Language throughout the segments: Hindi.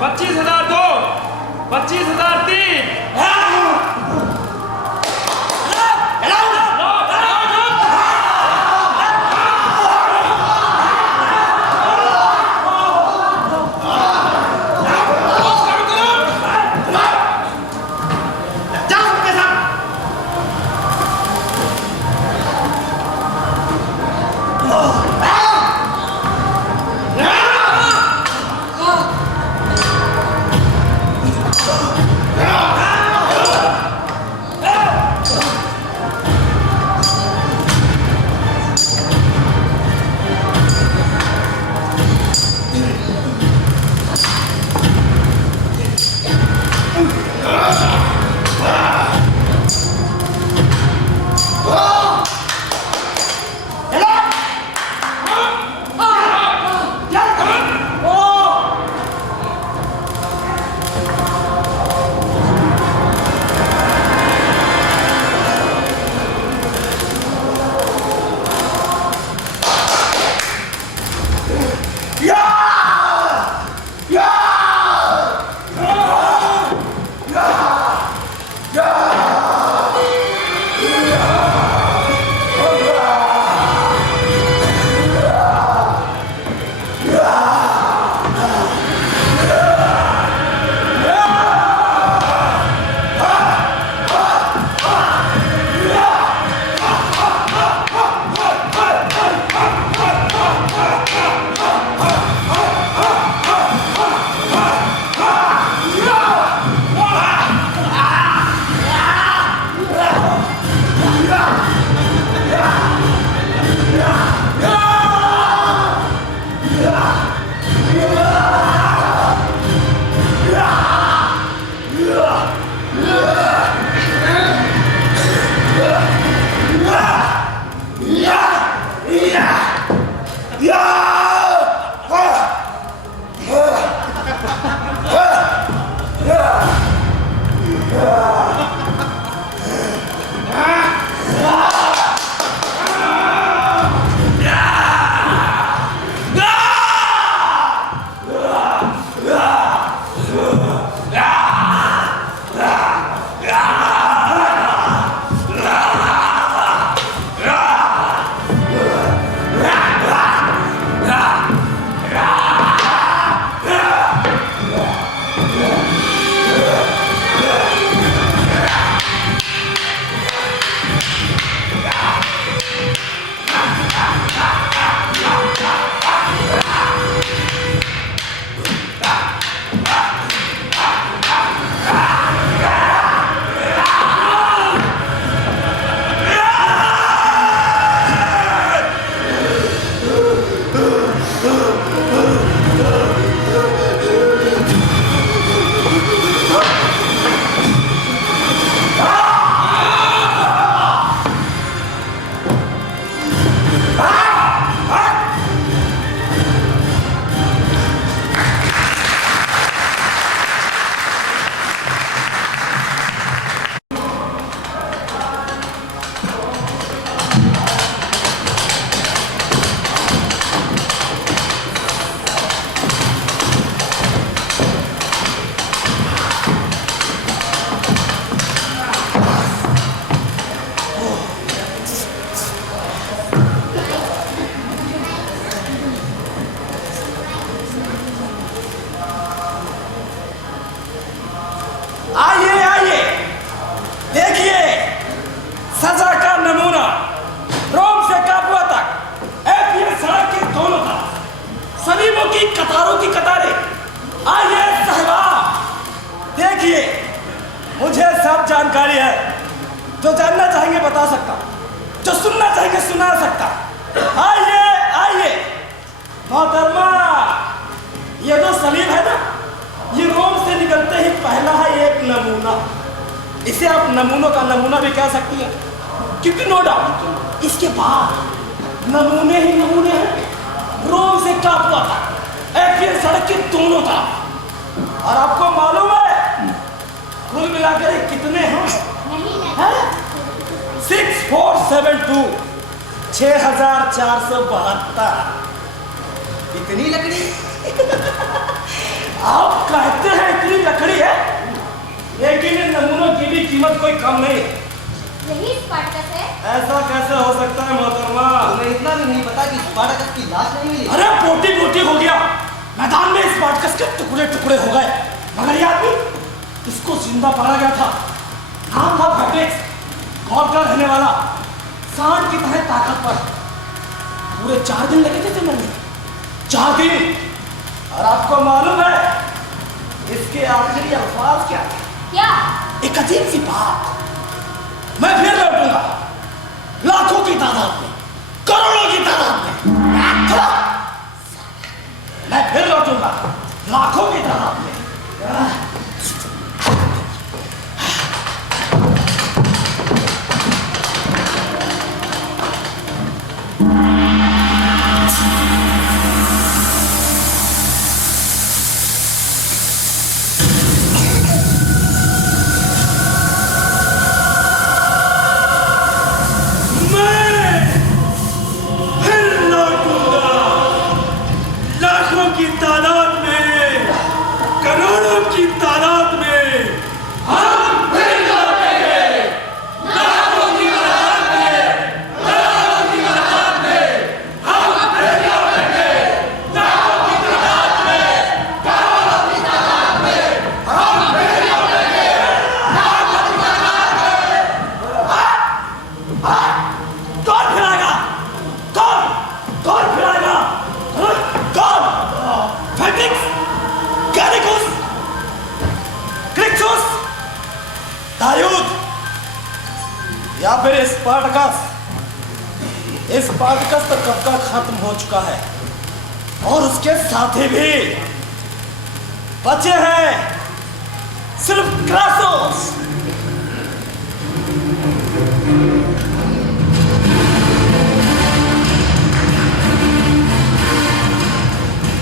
25,002, 25,003। जानकारी है, जो जानना चाहेंगे बता सकता, जो सुनना चाहेंगे सुना सकता। आइए आइए मोहतरमा, ये जो सलीब है ना, ये रोम से निकलते ही पहला है एक नमूना। इसे आप नमूनों का नमूना भी कह सकती हैं, क्योंकि नो डाउट इसके बाद नमूने ही नमूने हैं। रोम से कांपता था, एफियन सड़क के दोनों तरफ। और आपको मालूम है कुल मिलाकर कितने हैं? 6472 6472 इतनी लकड़ी आप कहते हैं इतनी लकड़ी है, लेकिन इन नमूनों की भी कीमत कोई कम नहीं है। यही स्पार्टकस है? ऐसा कैसे हो सकता है मोहतरमा? तुम्हें इतना भी नहीं पता कि स्पार्टकस की लाश नहीं मिली? अरे पोटी पोटी हो गया, मैदान में स्पार्टकस के टुकड़े टुकड़े हो गए, मगर ये आदमी, इसको जिंदा पकड़ा गया था। नाम था फेब्रिक्स, गॉड का रहने वाला, सांड की तरह ताकतवर। पूरे 4 दिन लगे थे मरने, 4 दिन। और आपको मालूम है इसके आखिरी अल्फाज क्या थे? क्या? एक अजीब सी बात, मैं फिर लौटूंगा लाखों की तादाद में, करोड़ों की तादाद में। मैं फिर लौटूंगा लाखों की तादाद में। या फिर स्पार्टकस तो कब का खत्म हो चुका है, और उसके साथी भी बचे हैं सिर्फ क्रासोस।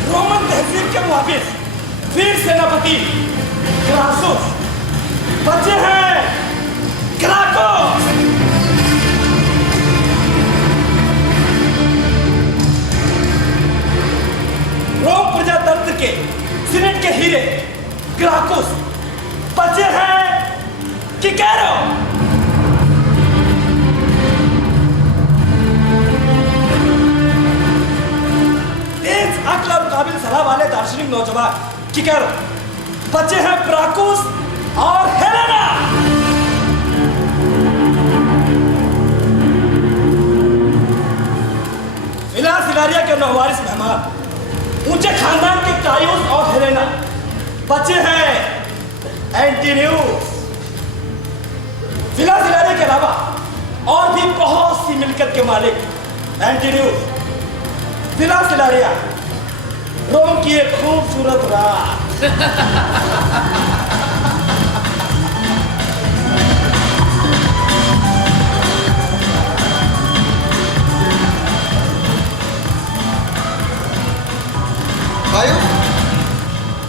रोमन तहजीब के मुहाफिज वीर सेनापति क्रासोस, बचे हैं क्राकोस। रोम प्रजातंत्र के सीनेट के हीरे ग्राकोस, बचे हैं किकेरो। तेज अक्ल और काबिल सलाह वाले दार्शनिक नौजवान किकेरो, बचे हैं ब्राकोस और हेलेना। फिलहाल सिलारिया के नौवारिस मेहमान ऊंचे खानदान के कायोस और हेलेना, बचे हैं एंटीन्यूस। फिलहाल सिलारिया के अलावा और भी बहुत सी मिलकत के मालिक एंटीन्यूस। फिलहाल सिलारिया रोम की एक खूबसूरत रात।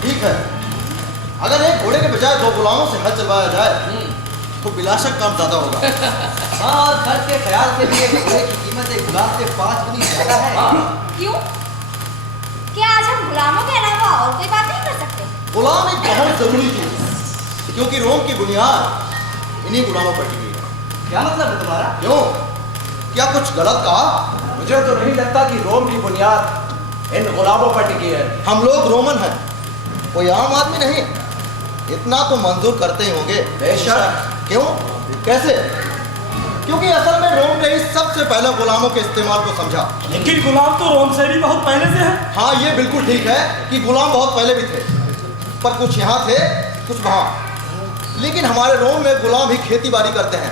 ठीक है, अगर एक घोड़े के बजाय 2 गुलामों से हल चलवाया जाए तो बिलाशक काम ज्यादा होगा। हाँ, और खर्च के ख्याल के लिए घोड़े की कीमत एक गुलाम से 5 गुनी ज्यादा है। क्यों? क्या आज हम गुलामों के अलावा और कोई बात नहीं कर सकते? गुलाम एक बहुत जरूरी चीज है, क्योंकि रोम की बुनियाद इन्हीं गुलामों पर टिकी है। क्या मतलब है तुम्हारा? क्यों, क्या कुछ गलत कहा? मुझे तो नहीं लगता कि रोम की बुनियाद इन गुलामों पर टिकी है। हम लोग रोमन हैं, कोई आम आदमी नहीं। इतना तो मंजूर करते ही होंगे। बेशक। क्यों, कैसे? क्योंकि असल में रोम ने ही सबसे पहले गुलामों के इस्तेमाल को समझा। लेकिन गुलाम तो रोम से भी बहुत पहले से है। हाँ, ये बिल्कुल ठीक है कि गुलाम बहुत पहले भी थे, पर कुछ यहाँ थे कुछ वहाँ। लेकिन हमारे रोम में गुलाम ही खेती बाड़ी करते हैं,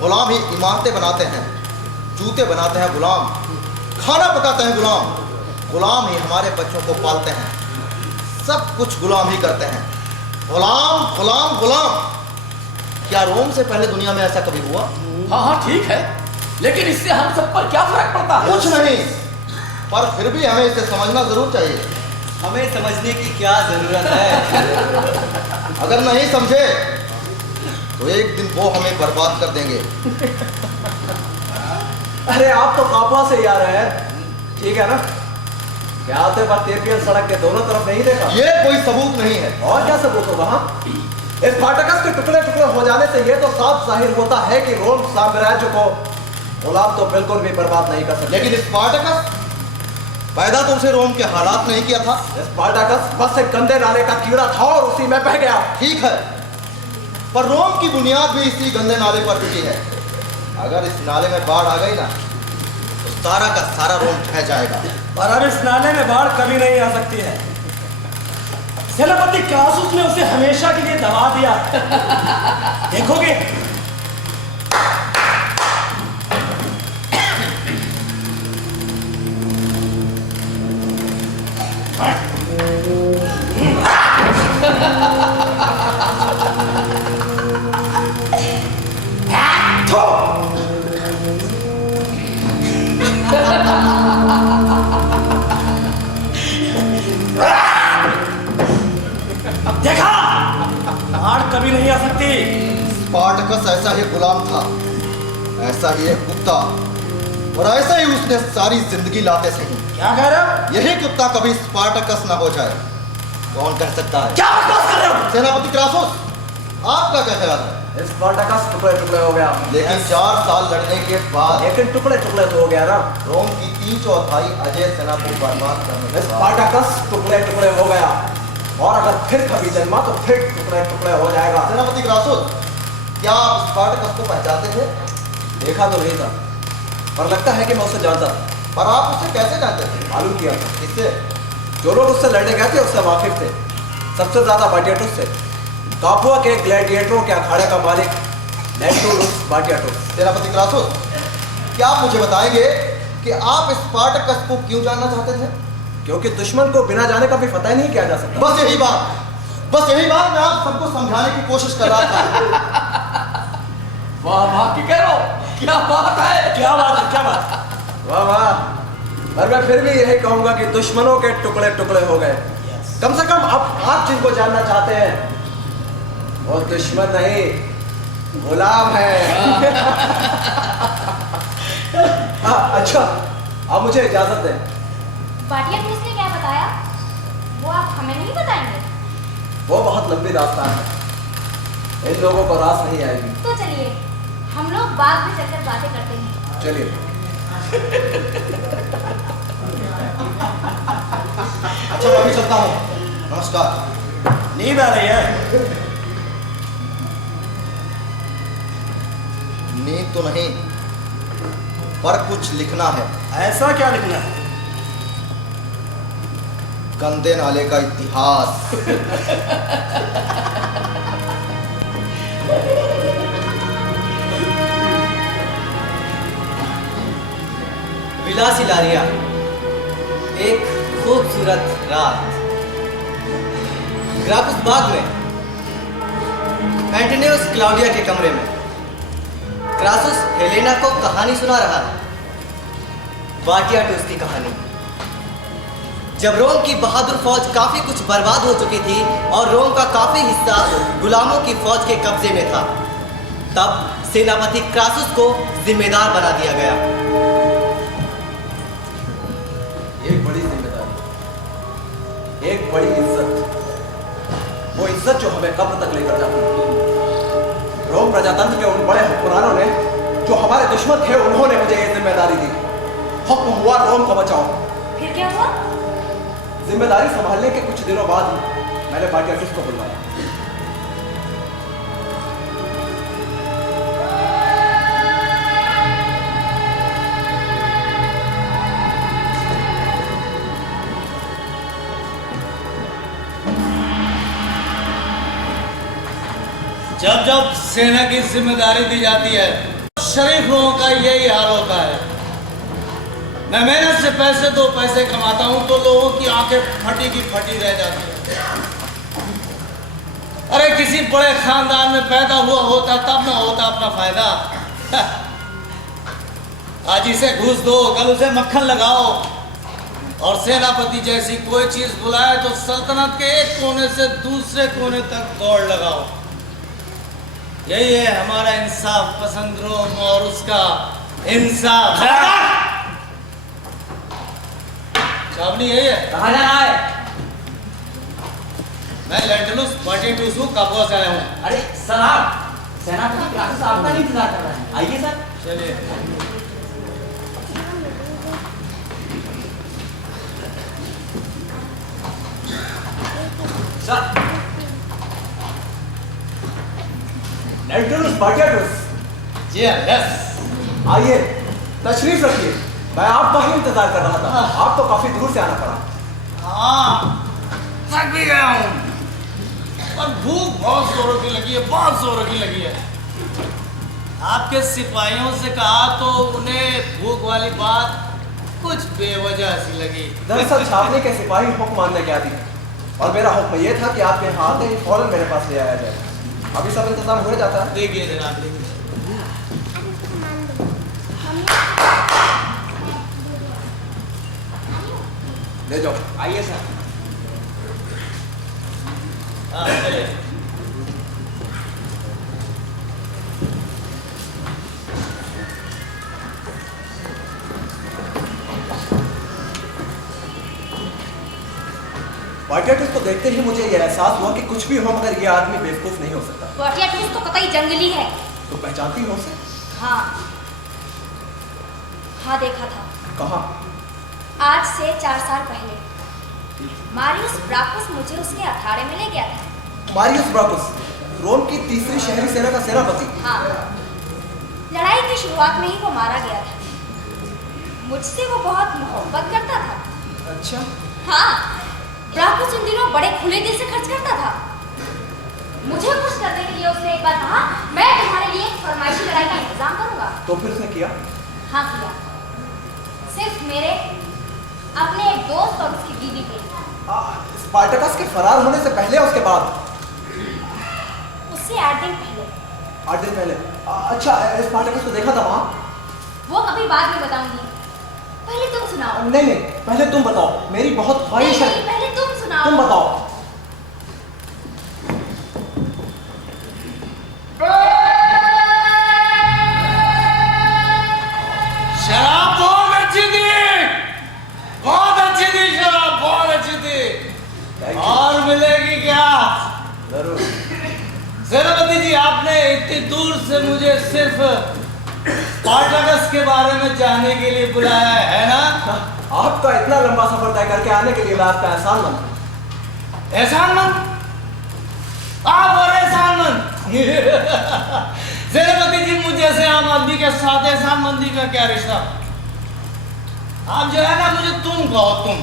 गुलाम ही इमारतें बनाते हैं, जूते बनाते हैं गुलाम, खाना पकाते हैं गुलाम, गुलाम ही हमारे बच्चों को पालते हैं, सब कुछ गुलाम ही करते हैं। गुलाम गुलाम गुलाम। क्या रोम से पहले दुनिया में ऐसा कभी हुआ? हाँ हाँ ठीक है, लेकिन इससे हम सब पर क्या फर्क पड़ता है? कुछ नहीं, पर फिर भी हमें इसे समझना जरूर चाहिए। हमें समझने की क्या जरूरत है? अगर नहीं समझे तो एक दिन वो हमें बर्बाद कर देंगे। अरे आप तो कापा से ही आ रहे हैं, ठीक है ना? क्या आते वक्त एपीएल सड़क के दोनों तरफ नहीं देखा? ये कोई सबूत नहीं है। और क्या सबूत होगा? हाँ, स्पार्टकस के टुकड़े टुकड़े हो जाने से ये तो साफ जाहिर होता है कि रोम साम्राज्य को गुलाम तो बिल्कुल भी बर्बाद नहीं कर सकते। लेकिन स्पार्टकस पैदा तो उसे रोम के हालात नहीं किया था। स्पार्टकस बस एक गंदे नाले का कीड़ा था और उसी में बह गया। ठीक है, पर रोम की बुनियाद भी इसी गंदे नाले पर टिकी है। अगर इस नाले में बाढ़ आ गई ना तो सारा का सारा रोम ढह जाएगा। पर अब इस नाले में बाढ़ कभी नहीं आ सकती है। सेनापति क्रासुस ने उसे हमेशा के लिए दबा दिया। देखोगे देखा, बाढ़ कभी नहीं आ सकती। स्पार्टकस ऐसा ही गुलाम था, ऐसा ही एक कुत्ता, और ऐसा ही उसने सारी जिंदगी लाते सही। क्या कह रहे हो? यही कुत्ता कभी स्पार्टकस ना हो जाए, कौन कह सकता है? क्या बकवास कर रहे हो? सेनापति क्रासुस, आपका क्या ख्याल है? स्पार्टकस टुकड़े टुकड़े हो गया, लेकिन 4 साल लड़ने के बाद लेकिन टुकड़े टुकड़े तो हो गया ना। रोम की 3/4 अजय सेना को बर्बाद करने के बाद स्पार्टकस टुकड़े टुकड़े हो गया, और अगर फिर कभी जन्मा तो फिर टुकड़े टुकड़े हो जाएगा। सेनापति क्रासुस, क्या आप स्पार्टकस को पहचानते थे? देखा तो नहीं था, पर लगता है कि मैं उसे जानता था। पर आप उसे कैसे जानते थे? मालूम किया था, इससे जो लोग उससे लड़ने गए थे उससे वाकिफ थे, सबसे ज्यादा बाटियाटुस से। कापुआ के ग्लैडिएटरों के अखाड़े का मालिक लैंटुलुस बाटियाटुस। सेनापति क्रासुस, क्या आप मुझे बताएंगे कि आप स्पार्टकस को क्यों जानना चाहते थे? क्योंकि दुश्मन को बिना जाने का भी पता ही नहीं किया जा सकता। बस यही बात मैं आप सबको समझाने की कोशिश कर रहा था। वाह वाह, की कह रहा हो? क्या बात है, क्या बात है, क्या बात है? वाह वाह। पर मैं फिर भी यही कहूंगा कि दुश्मनों के टुकड़े टुकड़े हो गए। कम से कम अब आप जिनको जानना चाहते हैं वो दुश्मन नहीं, गुलाम है। हाँ, अच्छा, अब मुझे इजाजत दें। बाटियाटुस ने क्या बताया वो आप हमें नहीं बताएंगे? वो बहुत लंबी दास्तान है, इन लोगों को रास नहीं आएगी। तो चलिए हम लोग बाग में चलकर बातें करते हैं। चलिए। अच्छा, मैं भी चलता हूँ। नमस्कार। नींद आ रही है? नींद तो नहीं, पर कुछ लिखना है। ऐसा क्या लिखना है? गंदे नाले का इतिहास। विलासी लारिया, एक खूबसूरत रात। ग्राकुस बाग में एंटोनियस क्लाउडिया के कमरे में क्रासुस हेलेना को कहानी सुना रहा है, बाटियाटुस की कहानी। जब रोम की बहादुर फौज काफी कुछ बर्बाद हो चुकी थी और रोम का काफी हिस्सा गुलामों की फौज के कब्जे में था, तब सेनापति क्रासुस को जिम्मेदार बना दिया गया। एक बड़ी जिम्मेदारी, एक बड़ी इज्जत, वो इज्जत जो हमें कब्र तक लेकर जाती है। रोम प्रजातंत्र के उन बड़े हुक्मरानों ने जो हमारे दुश्मन थे, उन्होंने मुझे ये जिम्मेदारी दी। हुक्म हुआ रोम को बचाओ। फिर क्या हुआ? जिम्मेदारी संभालने के कुछ दिनों बाद ही मैंने बाटियाटुस को बुलवाया। जब जब सेना की जिम्मेदारी दी जाती है, शरीफ लोगों का यही हाल होता है। मैं मेहनत से पैसे 2 पैसे कमाता हूं तो लोगों की आंखें फटी की फटी रह जाती है। अरे किसी बड़े खानदान में पैदा हुआ होता तब ना होता अपना फायदा। आज इसे घूस दो, कल उसे मक्खन लगाओ, और सेनापति जैसी कोई चीज बुलाए तो सल्तनत के एक कोने से दूसरे कोने तक दौड़ लगाओ। यही है हमारा इंसाफ पसंद रोम और उसका इंसाफ। छावनी यही है। कहाँ जाना है? मैं लेंटलुस 42 कापुआ से आया हूँ। अरे साहब, सेनापति क्रासस आपका ही इंतजार कर रहा है, आइए सर। चलिए। सर, लेंटलुस 42, जी यस। आइए तशरीफ रखिए। मैं आपका ही इंतजार कर रहा था, आप तो काफी दूर से आना पड़ा। हाँ, थक भी गया हूँ और भूख बहुत जोरों की लगी है, बहुत जोरों की लगी है। आपके सिपाहियों से कहा तो उन्हें भूख वाली बात कुछ बेवजह सी लगी। दरअसल छावनी के सिपाही हुक्म मानने गया थी और मेरा हुक्म ये था कि आपके यहाँ आते ही फौरन मेरे पास ले आया जाए। अभी सब इंतजाम हो जाता है। देखिए जनाब, देखिए। ले जाओ। आइए सर। हाँ, चलिए। वाटियाटूस को देखते ही मुझे यह एहसास हुआ कि कुछ भी हो मगर ये आदमी बेवकूफ नहीं हो सकता। वाटियाटूस तो कतई जंगली है। तो पहचानती हो उसे? हाँ हाँ, देखा था। कहाँ? आज से 4 साल पहले मारियस ब्राकुस मुझे उसके अखाड़े में ले गया था। मारियस ब्राकुस, रोम की तीसरी शहरी सेना का सेनापति। हाँ, लड़ाई की शुरुआत में ही वो मारा गया था। मुझसे वो बहुत मोहब्बत करता था। अच्छा। हाँ, ब्राकुस इन दिनों बड़े खुले दिल से खर्च करता था। मुझे खुश करने के लिए उसने एक बार कहा, मैं तुम्हारे लिए एक फरमाइशी लड़ाई का इंतजाम करूंगा। तो फिर उसने किया? हाँ किया, सिर्फ मेरे अपने एक दोस्त और उसकी बीवी के लिए। स्पार्टकस के फरार होने से पहले उसके बाद? उससे 8 दिन पहले। 8 दिन पहले? अच्छा, स्पार्टकस को देखा था वहाँ? वो कभी बाद में बताऊंगी, पहले तुम सुनाओ। नहीं नहीं, पहले तुम बताओ, मेरी बहुत ख्वाहिश है। नहीं, पहले तुम सुनाओ। तुम बताओ। शराब बहुत अच्छी थी, बहुत अच्छी थी शराब, बहुत अच्छी थी। और मिलेगी क्या? जरूर। सेनापति जी, आपने इतनी दूर से मुझे सिर्फ स्पार्टकस के बारे में जानने के लिए बुलाया है ना? आपका इतना लंबा सफर तय करके आने के लिए मैं आपका एहसानमंद। एहसानमंद? आप और एहसानमंद? सेनापति जी, मुझे जैसे आम आदमी के साथ एहसानमंदी का क्या रिश्ता? आप जो है ना, मुझे तुम कहो, तुम,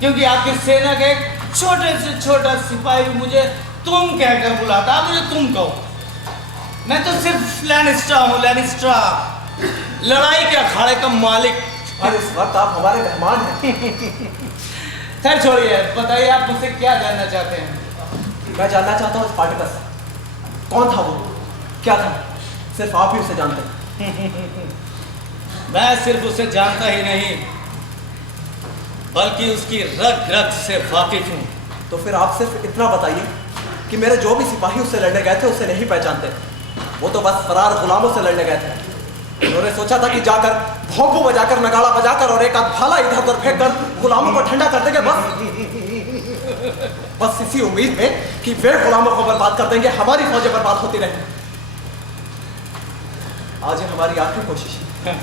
क्योंकि आपकी सेना के एक छोटे से छोटा सिपाही मुझे तुम कहकर बुलाता। आप मुझे तुम कहो। मैं तो सिर्फ लैनिस्टर हूँ, लैनिस्टर, लड़ाई के अखाड़े का मालिक। और इस वक्त आप हमारे मेहमान हैं। खैर छोड़िए, बताइए आप मुझसे क्या जानना चाहते हैं? मैं जानना चाहता हूँ स्पार्टकस कौन था, वो क्या था? सिर्फ आप ही उसे जानते हैं। मैं सिर्फ उसे जानता ही नहीं, बल्कि उसकी रग रग से वाकिफ हूँ। तो फिर आप सिर्फ इतना बताइए कि मेरे जो भी सिपाही उससे लड़ने गए थे उसे नहीं पहचानते। वो तो बस फरार गुलामों से लड़ने गए थे। उन्होंने सोचा था कि जाकर भोंपू बजाकर, नगाड़ा बजाकर और एक आध भाला इधर उधर फेंक कर गुलामों को ठंडा कर देंगे, बस इसी उम्मीद में कि वे गुलामों को बर्बाद कर देंगे, हमारी फौजें बर्बाद होती रहेंगी। आज ये हमारी आखिरी कोशिश है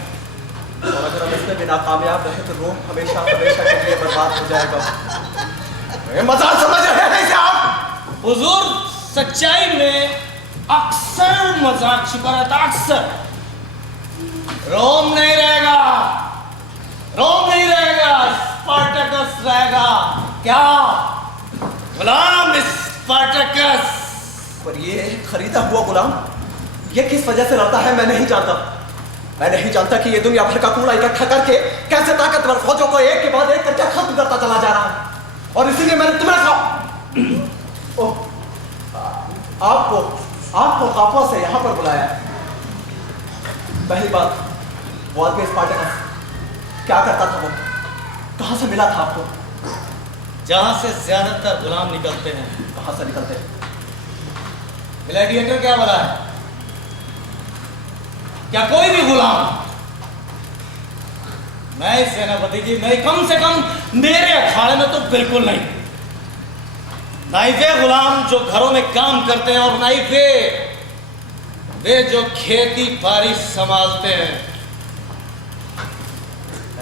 और अगर हम इसमें भी नाकामयाब रहे तो रोम हमेशा हमेशा के लिए बर्बाद हो जाएगा। मजाक समझ रहे हैं इसे आप? हुजूर, सच्चाई में अक्सर मजाक छिपा रहता, अक्सर। रोम नहीं रहेगा, रोम नहीं रहेगा, स्पार्टकस रहेगा। क्या? गुलाम स्पार्टकस। पर ये खरीदा हुआ गुलाम ये किस वजह से लड़ता है मैं नहीं जानता। मैं नहीं जानता कि ये दुनिया भर का कूड़ा इकट्ठा करके कैसे ताकतवर फौजों को एक के बाद एक करके खत्म करता चला जा रहा है। और इसीलिए मैंने तुम्हें कहा, ओह, आपको काफा से यहाँ पर बुलाया। पहली बात, वो आदमी स्पार्टकस क्या करता था? वो कहाँ से मिला था आपको? जहां से ज्यादातर गुलाम निकलते हैं। कहाँ से निकलते हैं? ग्लैडिएटर क्या बोला है? क्या कोई भी गुलाम नहीं सेनापति जी, नहीं, कम से कम मेरे अखाड़े में तो बिल्कुल नहीं। नहीं वे गुलाम जो घरों में काम करते हैं, और नहीं वे जो खेती बाड़ी संभालते हैं।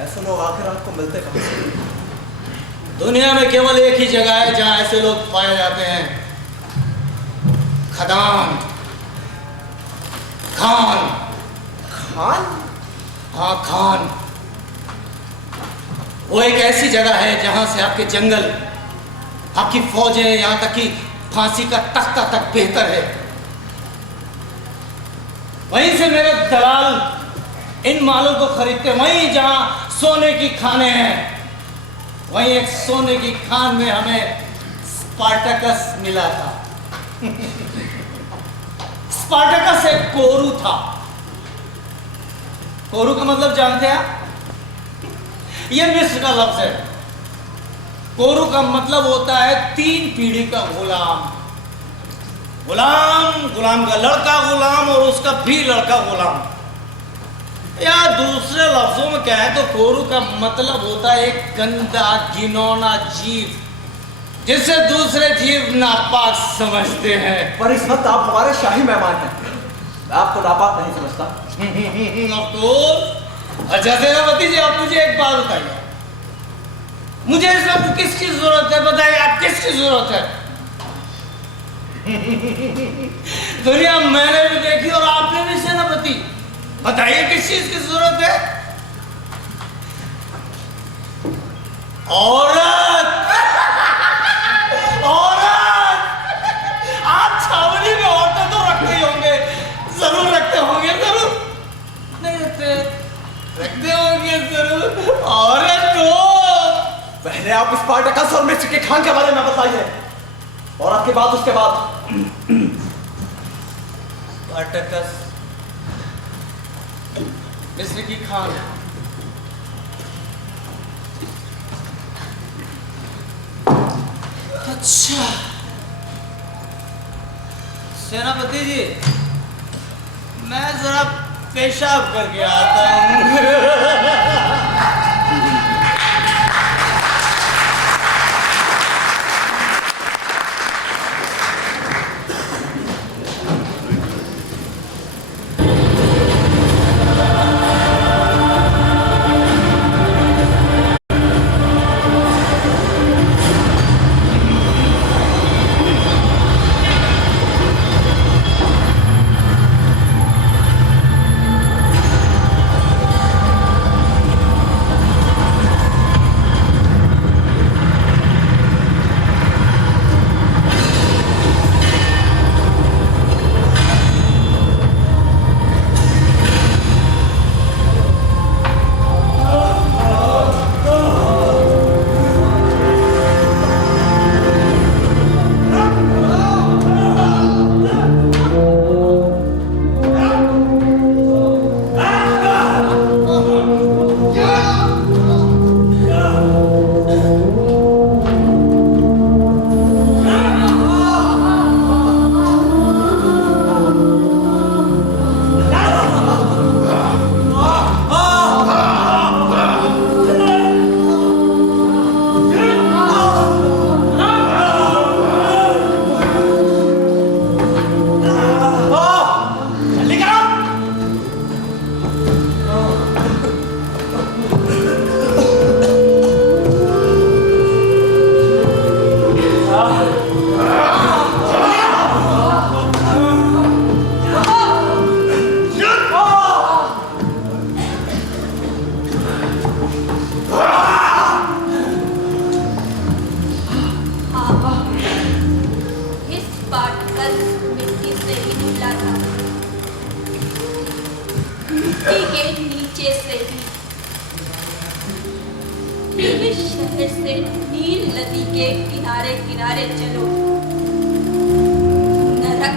ऐसे लोग आखिर आपको मिलते कहाँ से? दुनिया में केवल एक ही जगह है जहां ऐसे लोग पाए जाते हैं, खदान, खान। खान? हाँ, खान। वो एक ऐसी जगह है जहां से आपके जंगल, आपकी फौजें, यहां तक कि फांसी का तख्ता तक बेहतर है। वहीं से मेरे दलाल इन मालों को खरीदते। वहीं जहां सोने की खानें हैं, वहीं एक सोने की खान में हमें स्पार्टकस मिला था। स्पार्टकस एक कोरू था। कोरू का मतलब जानते हैं आप? यह मिस्र का लफ्ज है। कोरू का मतलब होता है 3 पीढ़ी का गुलाम। गुलाम का लड़का गुलाम और उसका भी लड़का गुलाम। या दूसरे लफ्जों में क्या है तो कोरू का मतलब होता है एक गंदा घिनौना जीव जिसे दूसरे जीव नापाक समझते हैं। पर इस वक्त आप हमारे शाही मेहमान हैं, मैं आपको नापाक नहीं समझता। अच्छा सेनापति जी, आप मुझे एक बात बताइए, मुझे इस वक्त किसकी जरूरत है? बताइए, आप किसकी जरूरत है? दुनिया मैंने भी देखी और आपने भी सेनापति। बताइए किस चीज की जरूरत है? औरत। आप छावनी में औरतें तो रखते होंगे, जरूर रखते होंगे, जरूर नहीं रखते होंगे जरूर। औरत को पहले आप स्पार्टकस और मिस्र के खान के बारे में बताइए, और आपके बाद उसके बाद। स्पार्टकस, मिस्र की खान। अच्छा सेनापति जी, मैं जरा पेशाब करके आता हूँ। शहर से नील नदी के किनारे किनारे चलो, नरक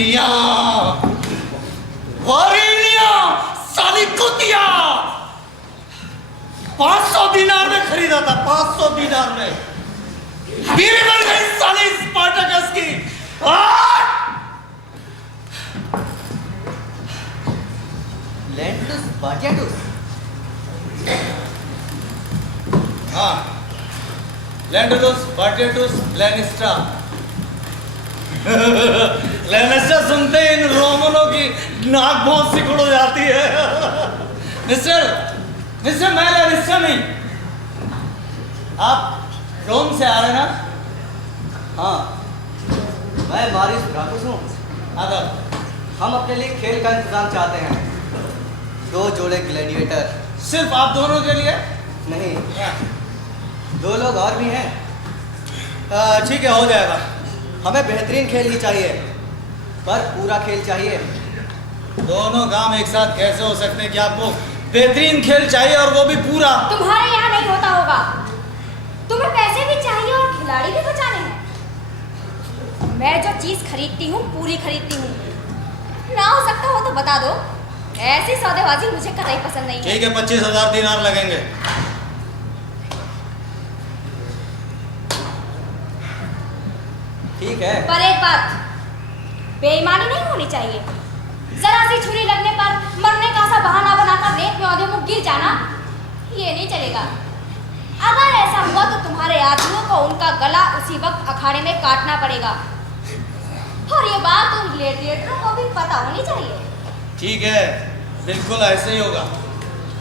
वारिनिया, वारिनिया, साली कुतिया। 500 दिनार में खरीदा था, 500 दिनार में। बीवी बन गई साली स्पार्टकस की। लैंडुस बाटियाटुस। हाँ, लैंडुस बाटियाटुस लैनिस्टा। लैनिस्टा सुनते ही इन रोमनों की नाक बहुत सिकुड़ हो जाती है। मिस्टर मैं लैनिस्टा नहीं। आप रोम से आ रहे ना? हाँ, मैं मारिस ब्राकुस हूँ। आदर। हम अपने लिए खेल का इंतजाम चाहते हैं। 2 जोड़े ग्लैडिएटर। सिर्फ आप दोनों के लिए? नहीं, 2 लोग और भी हैं। ठीक है, हो जाएगा। हमें बेहतरीन खेल ही चाहिए, पर पूरा खेल चाहिए। दोनों काम एक साथ कैसे हो सकते हैं कि आपको बेहतरीन खेल चाहिए और वो भी पूरा? तुम्हारे यहाँ नहीं होता होगा। तुम्हें पैसे भी चाहिए और खिलाड़ी भी बचाने हैं। मैं जो चीज खरीदती हूँ पूरी खरीदती हूँ। ना हो सकता हो तो बता दो। ऐसी सौदेबाजी मुझे कतई पसंद नहीं है। ठीक है, 25,000 दिनार लगेंगे। ठीक है, पर एक बात, बेईमानी नहीं होनी चाहिए। जरा सी छुरी लगने पर मरने का सा बहाना बनाकर रेत में औंधे मुंह गिर जाना, ये नहीं चलेगा। अगर ऐसा हुआ तो तुम्हारे आदमियों को उनका गला उसी वक्त अखाड़े में काटना पड़ेगा। और ये बात उन ग्लैडिएटरों को भी पता होनी चाहिए। ठीक है, बिल्कुल ऐसे ही होगा।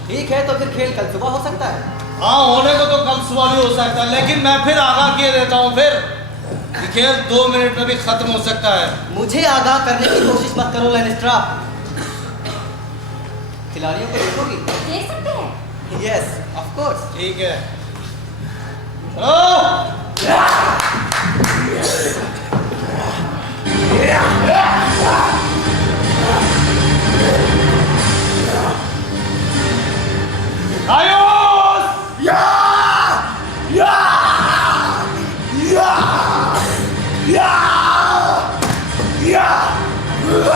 ठीक है, तो फिर खेल कल सुबह हो सकता है। हाँ, होने को तो कल सुबह भी हो सकता है, लेकिन मैं फिर आगाह किए देता हूँ फिर कि खेल 2 मिनट में भी खत्म हो सकता है। मुझे आगाह करने की कोशिश मत करो लैनिस्ट्रा। खिलाड़ियों को देखोगी? देख सकते हैं। Yes, of course. ठीक है, चलो। आयुष! या! या! या! या! या! या!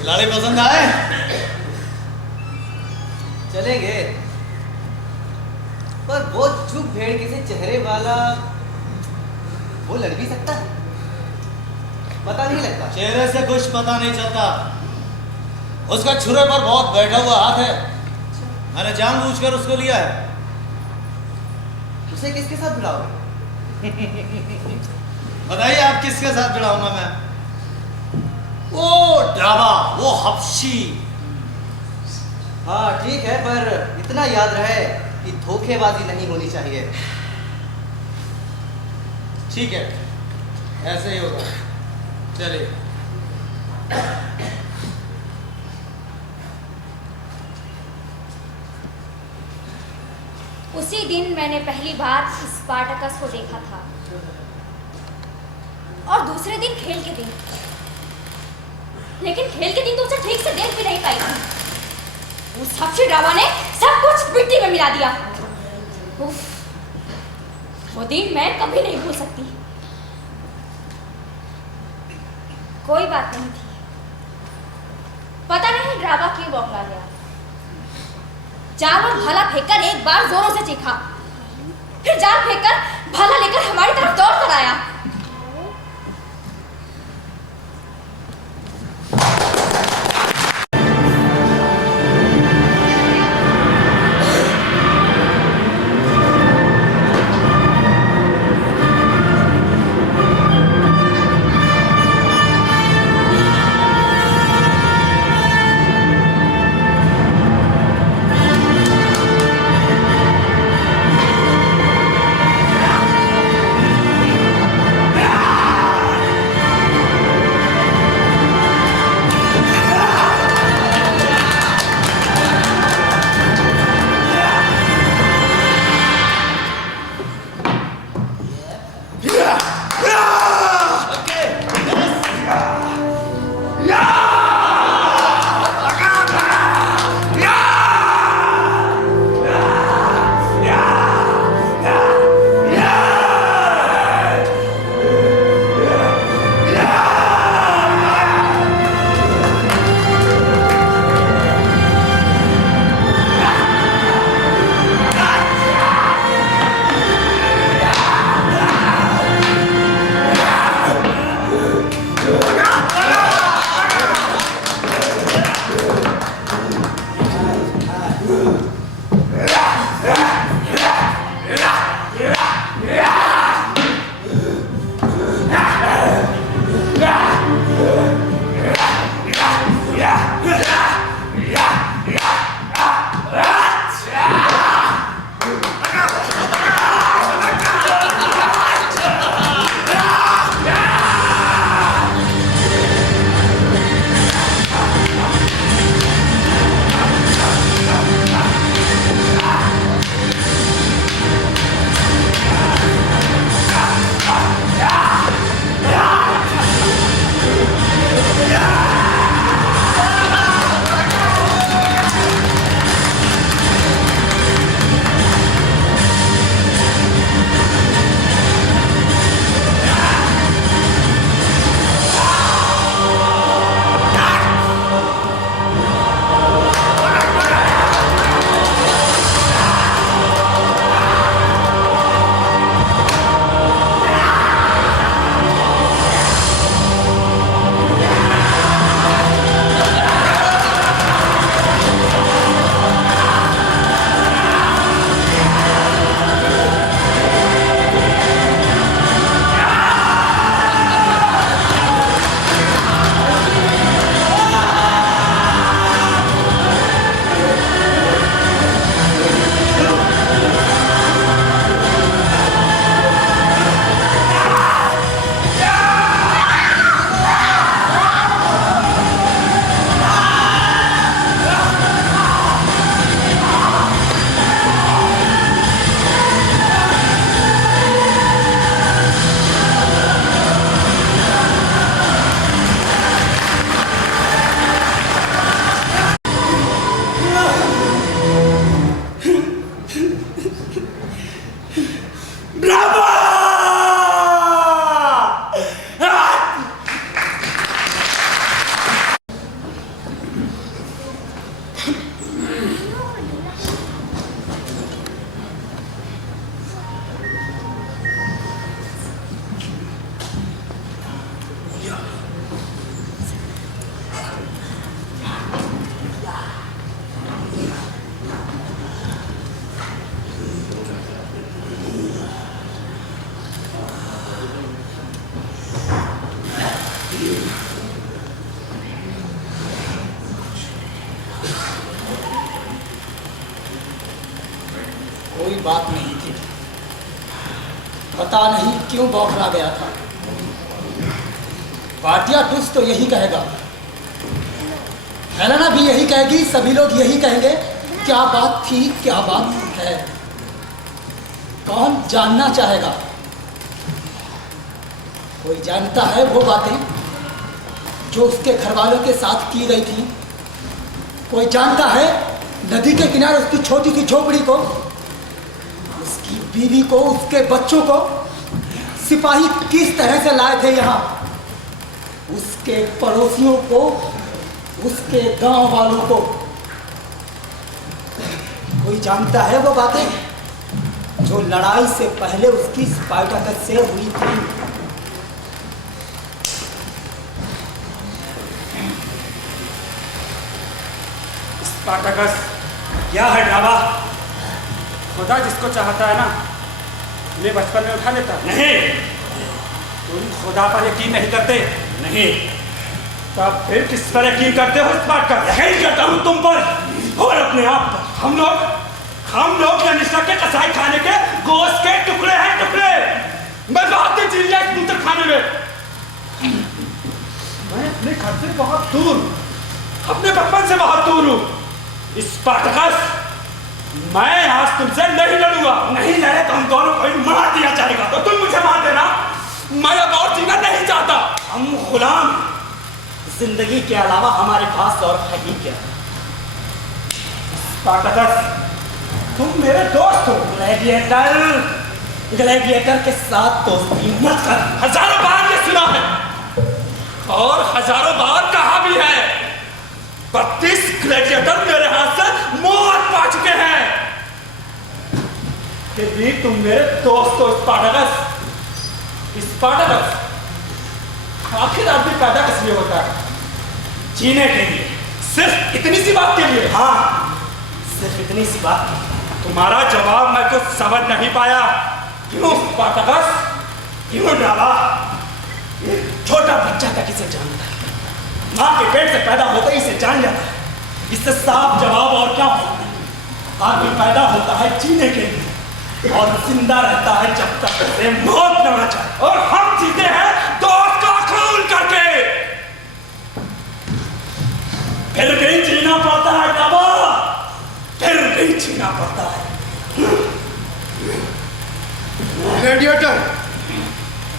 खिलाड़ी पसंद आए? चलेंगे, पर वो चुप भेड़ किसी चेहरे वाला वो लड़ भी सकता है? पता नहीं लगता। चेहरे से कुछ पता नहीं चलता। उसका छुरे पर बहुत बैठा हुआ हाथ है। मैंने जानबूझकर उसको लिया है। उसे किसके साथ भिड़ाओगे? बताइए, आप किसके साथ भिड़ाऊंगा मैं? वो ड्रामा, वो हबशी। हाँ ठीक है, पर इतना याद रहे कि धोखेबाजी नहीं होनी चाहिए। ठीक है, ऐसे ही होगा। चलिए। उसी दिन मैंने पहली बार स्पार्टकस को देखा था, और दूसरे दिन खेल के दिन। लेकिन खेल के दिन तो उसे ठीक से देख भी नहीं पाई थी। उस हबशी ड्रामा ने सब कुछ मिट्टी में मिला दिया। उफ, वो दिन मैं कभी नहीं भूल सकती। कोई बात नहीं थी। पता नहीं ड्रामा क्यों बौखला गया। जाल और भाला फेंककर एक बार जोरों से चीखा, फिर जाल फेंककर भाला लेकर हमारी तरफ दौड़ कर आया। कोई बात नहीं थी, पता नहीं क्यों बौखला गया था। वाटिया टुस तो यही कहेगा, हेलेना भी यही कहेगी, सभी लोग यही कहेंगे क्या बात थी, क्या बात है। कौन जानना चाहेगा? कोई जानता है वो बातें जो उसके घर वालों के साथ की गई थी? कोई जानता है नदी के किनारे उसकी छोटी सी झोपड़ी को, उसकी बीवी को, उसके बच्चों को सिपाही किस तरह से लाए थे यहाँ, उसके पड़ोसियों को, उसके गांव वालों को? कोई जानता है वो बातें जो लड़ाई से पहले उसकी स्पार्टकस से हुई थी? स्पार्टकस क्या है ड्रामा? खुदा जिसको चाहता है ना उन्हें बचपन में उठा लेता है। नहीं, तुम खुदा पर यकीन नहीं करते। नहीं, तब फिर किस पर यकीन करते हो स्पार्टकस? यकीन करता हूँ तुम पर और अपने आप पर। हम लोग यनिस्टा के कसाई खाने के गोश्त के टुकड़े हैं, टुकड़े। मैं बहुत दिन जी लिया इस खाने में। मैं अपने घर से बहुत दूर, अपने बचपन से बहुत दूर हूँ। स्पार्टकस, मैं आज तुमसे नहीं लड़ूंगा। नहीं लड़े तो हम दोनों को ही मार दिया जाएगा। तो तुम मुझे मार देना, मैं अब और जीना नहीं चाहता। हम गुलाम, जिंदगी के अलावा हमारे पास और है ही क्या? स्पार्टकस, तुम मेरे दोस्त हो। ग्लैडिएटर के साथ दोस्ती मत कर। हजारों बार ये सुना है और हजारों बार कहा भी है। 32 ग्लैडिएटर मेरे हाथ से मौत पा चुके हैं। फिर भी तुम मेरे दोस्त हो स्पार्टकस। स्पार्टकस, आखिर आदमी पैदा किस लिए होता है? जीने के लिए, सिर्फ इतनी सी बात के लिए। हाँ, सिर्फ इतनी सी बात। तुम्हारा जवाब मैं कुछ समझ नहीं पाया। क्यों स्पार्टकस, क्यों डाला? छोटा बच्चा तक इसे जानता है, माँ के पेट से पैदा होते ही इसे जान जाता है। इससे साफ जवाब और क्या हो सकता है? आदमी पैदा होता है जीने के लिए और जिंदा रहता है जब तक उसे मौत न आ जाए। और हम जीते हैं दोस्त का खून करके। फिर भी जीना पड़ता है बाबा, फिर भी जीना पड़ता है।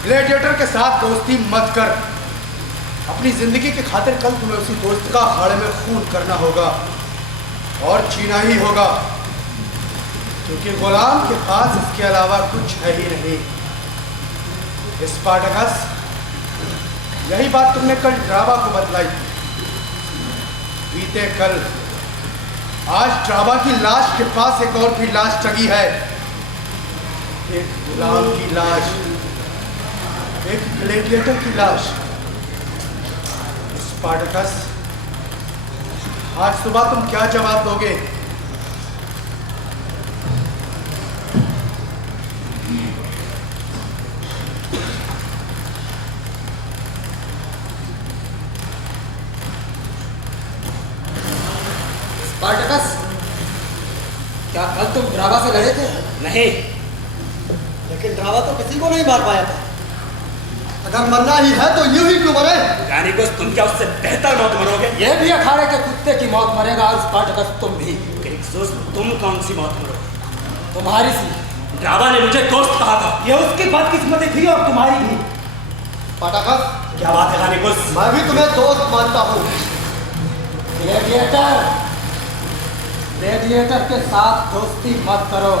ग्लैडिएटर के साथ दोस्ती मत कर। अपनी जिंदगी की खातिर कल तुम्हें उसी दोस्त का अखाड़े में खून करना होगा और जीना ही होगा, क्योंकि गुलाम के पास इसके अलावा कुछ है ही नहीं। स्पार्टकस, यही बात तुमने कल ड्राबा को बतलाई थी। बीते कल आज ड्राबा की लाश के पास एक और भी लाश टंगी है। एक गुलाम की लाश, एक ग्लैडिएटर की लाश। स्पार्टकस, आज सुबह तुम क्या जवाब दोगे? स्पार्टकस, क्या कल तुम ड्राबा से लड़े थे? नहीं, लेकिन ड्राबा तो किसी को नहीं मार पाया था। अगर मरना ही है तो यूं ही क्यों मरे? यानी कुछ तुम क्या उससे बेहतर मौत मरोगे? यह भी अखाड़े के कुत्ते की मौत मरेगा और स्पार्टकस तुम भी। तुम कौन सी मौत मरोगे? तुम्हारी सी। ड्राबा ने मुझे दोस्त कहा था। यह उसकी बदकिस्मती थी और तुम्हारी भी। स्पार्टकस, क्या बात है गानिकुस? मैं भी तुम्हें दोस्त मानता हूँ। ग्लैडिएटर के साथ दोस्ती मत करो।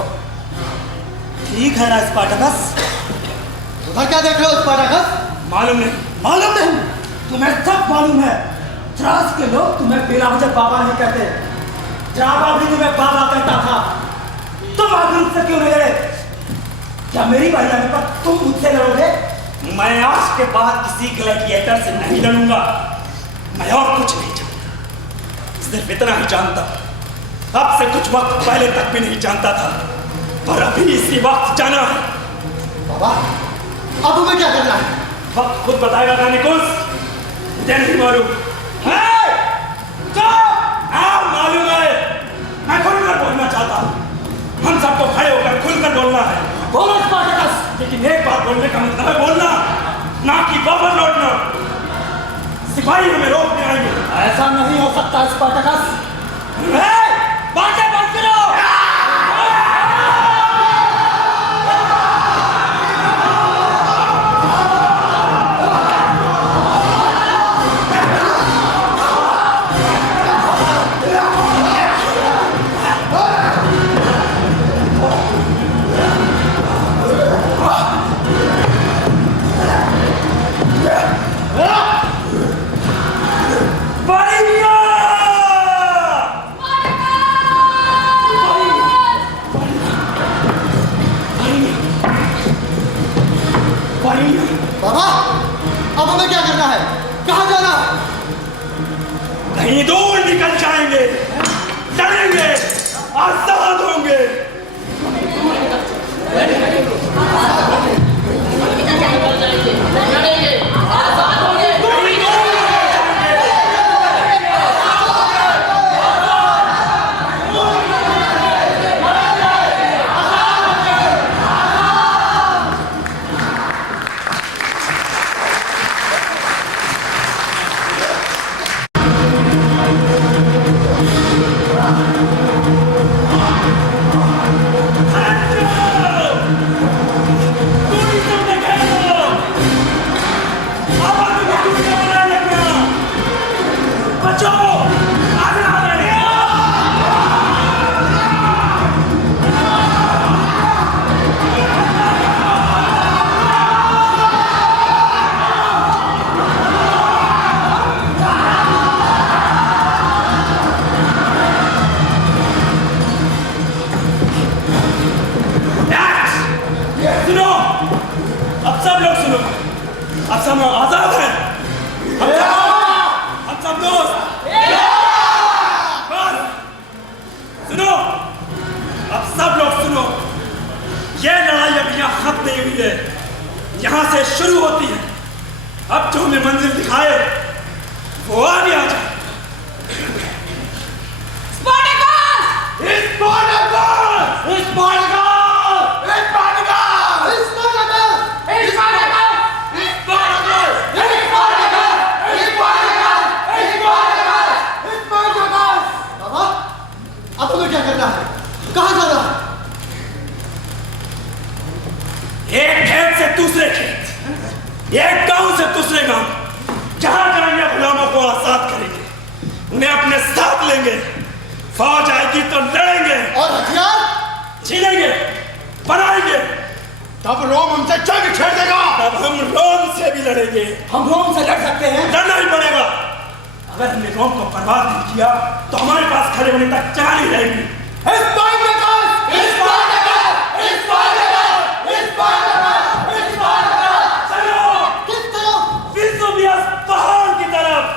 ठीक है ना स्पार्टकस? उधर क्या देख रहे हो स्पार्टकस? मालूम नहीं। मालूम नहीं? तुम्हें सब मालूम है। त्रास के लोग तुम्हें बिना वजह बाबा नहीं कहते। ड्राबा भी तुम्हें बाबा कहता था। तुम आखिर मुझसे क्यों नहीं लड़े? क्या मेरी बारी आने पर तुम मुझसे लड़ोगे? मैं आज के बाद किसी ग्लैडिएटर से नहीं लड़ूंगा। मैं और कुछ नहीं जानता, सिर्फ इतना ही जानता, अब से कुछ वक्त पहले तक भी नहीं जानता था, पर अभी इसी वक्त जाना है। बाबा, अब तुम्हें क्या करना है? वक्त खुद बताएगा गानिकुस। मुझे नहीं मालूम है। हाँ मालूम है, मैं खुलकर बोलना चाहता हूँ। हम सबको खड़े होकर खुलकर बोलना है। बोलो स्पार्टकस, लेकिन एक बात बोलने का मतलब है बोलना, ना कि वापस लौटना। सिपाही हमें रोकने आएंगे। ऐसा नहीं हो सकता स्पार्टकस। बातें बंद करो। बाबा, अब हमें क्या करना है? कहाँ जाना है? कहीं दूर निकल जाएंगे, लड़ेंगे, आजाद होंगे। अब सब आजाद हैं। हम सब दोस्त। बस सुनो, अब सब लोग सुनो। ये लड़ाई अभी यहाँ खत्म नहीं हुई है, यहाँ से शुरू होती है। अब जो हमें मंजिल दिखाए वो आगे आ जाए। एक खेत से दूसरे खेत, एक गांव से दूसरे गांव, जहां जाएंगे गुलामों को आजाद करेंगे, उन्हें अपने साथ लेंगे। फौज आएगी तो लड़ेंगे और हथियार छीनेंगे, बनाएंगे। तब रोम हमसे जंग छेड़ देगा। तब हम रोम से भी लड़ेंगे। हम रोम से लड़ सकते हैं? लड़ना ही पड़ेगा। अगर हमने रोम को बर्बाद नहीं किया तो हमारे पास खड़े होने तक जान ही रहेगी। पहाड़ की तरफ।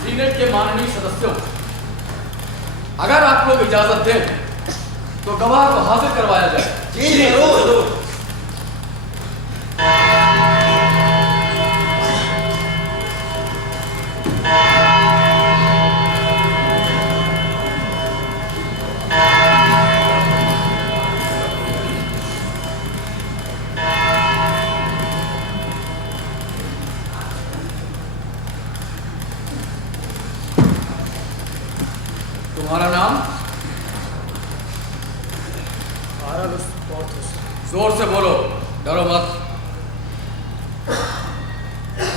सीनेट के माननीय सदस्यों, अगर आप लोग इजाजत दें तो गवाह को हाजिर करवाया जाए। जी जरूर। तुम्हारा नाम? जोर से बोलो, डरो मत।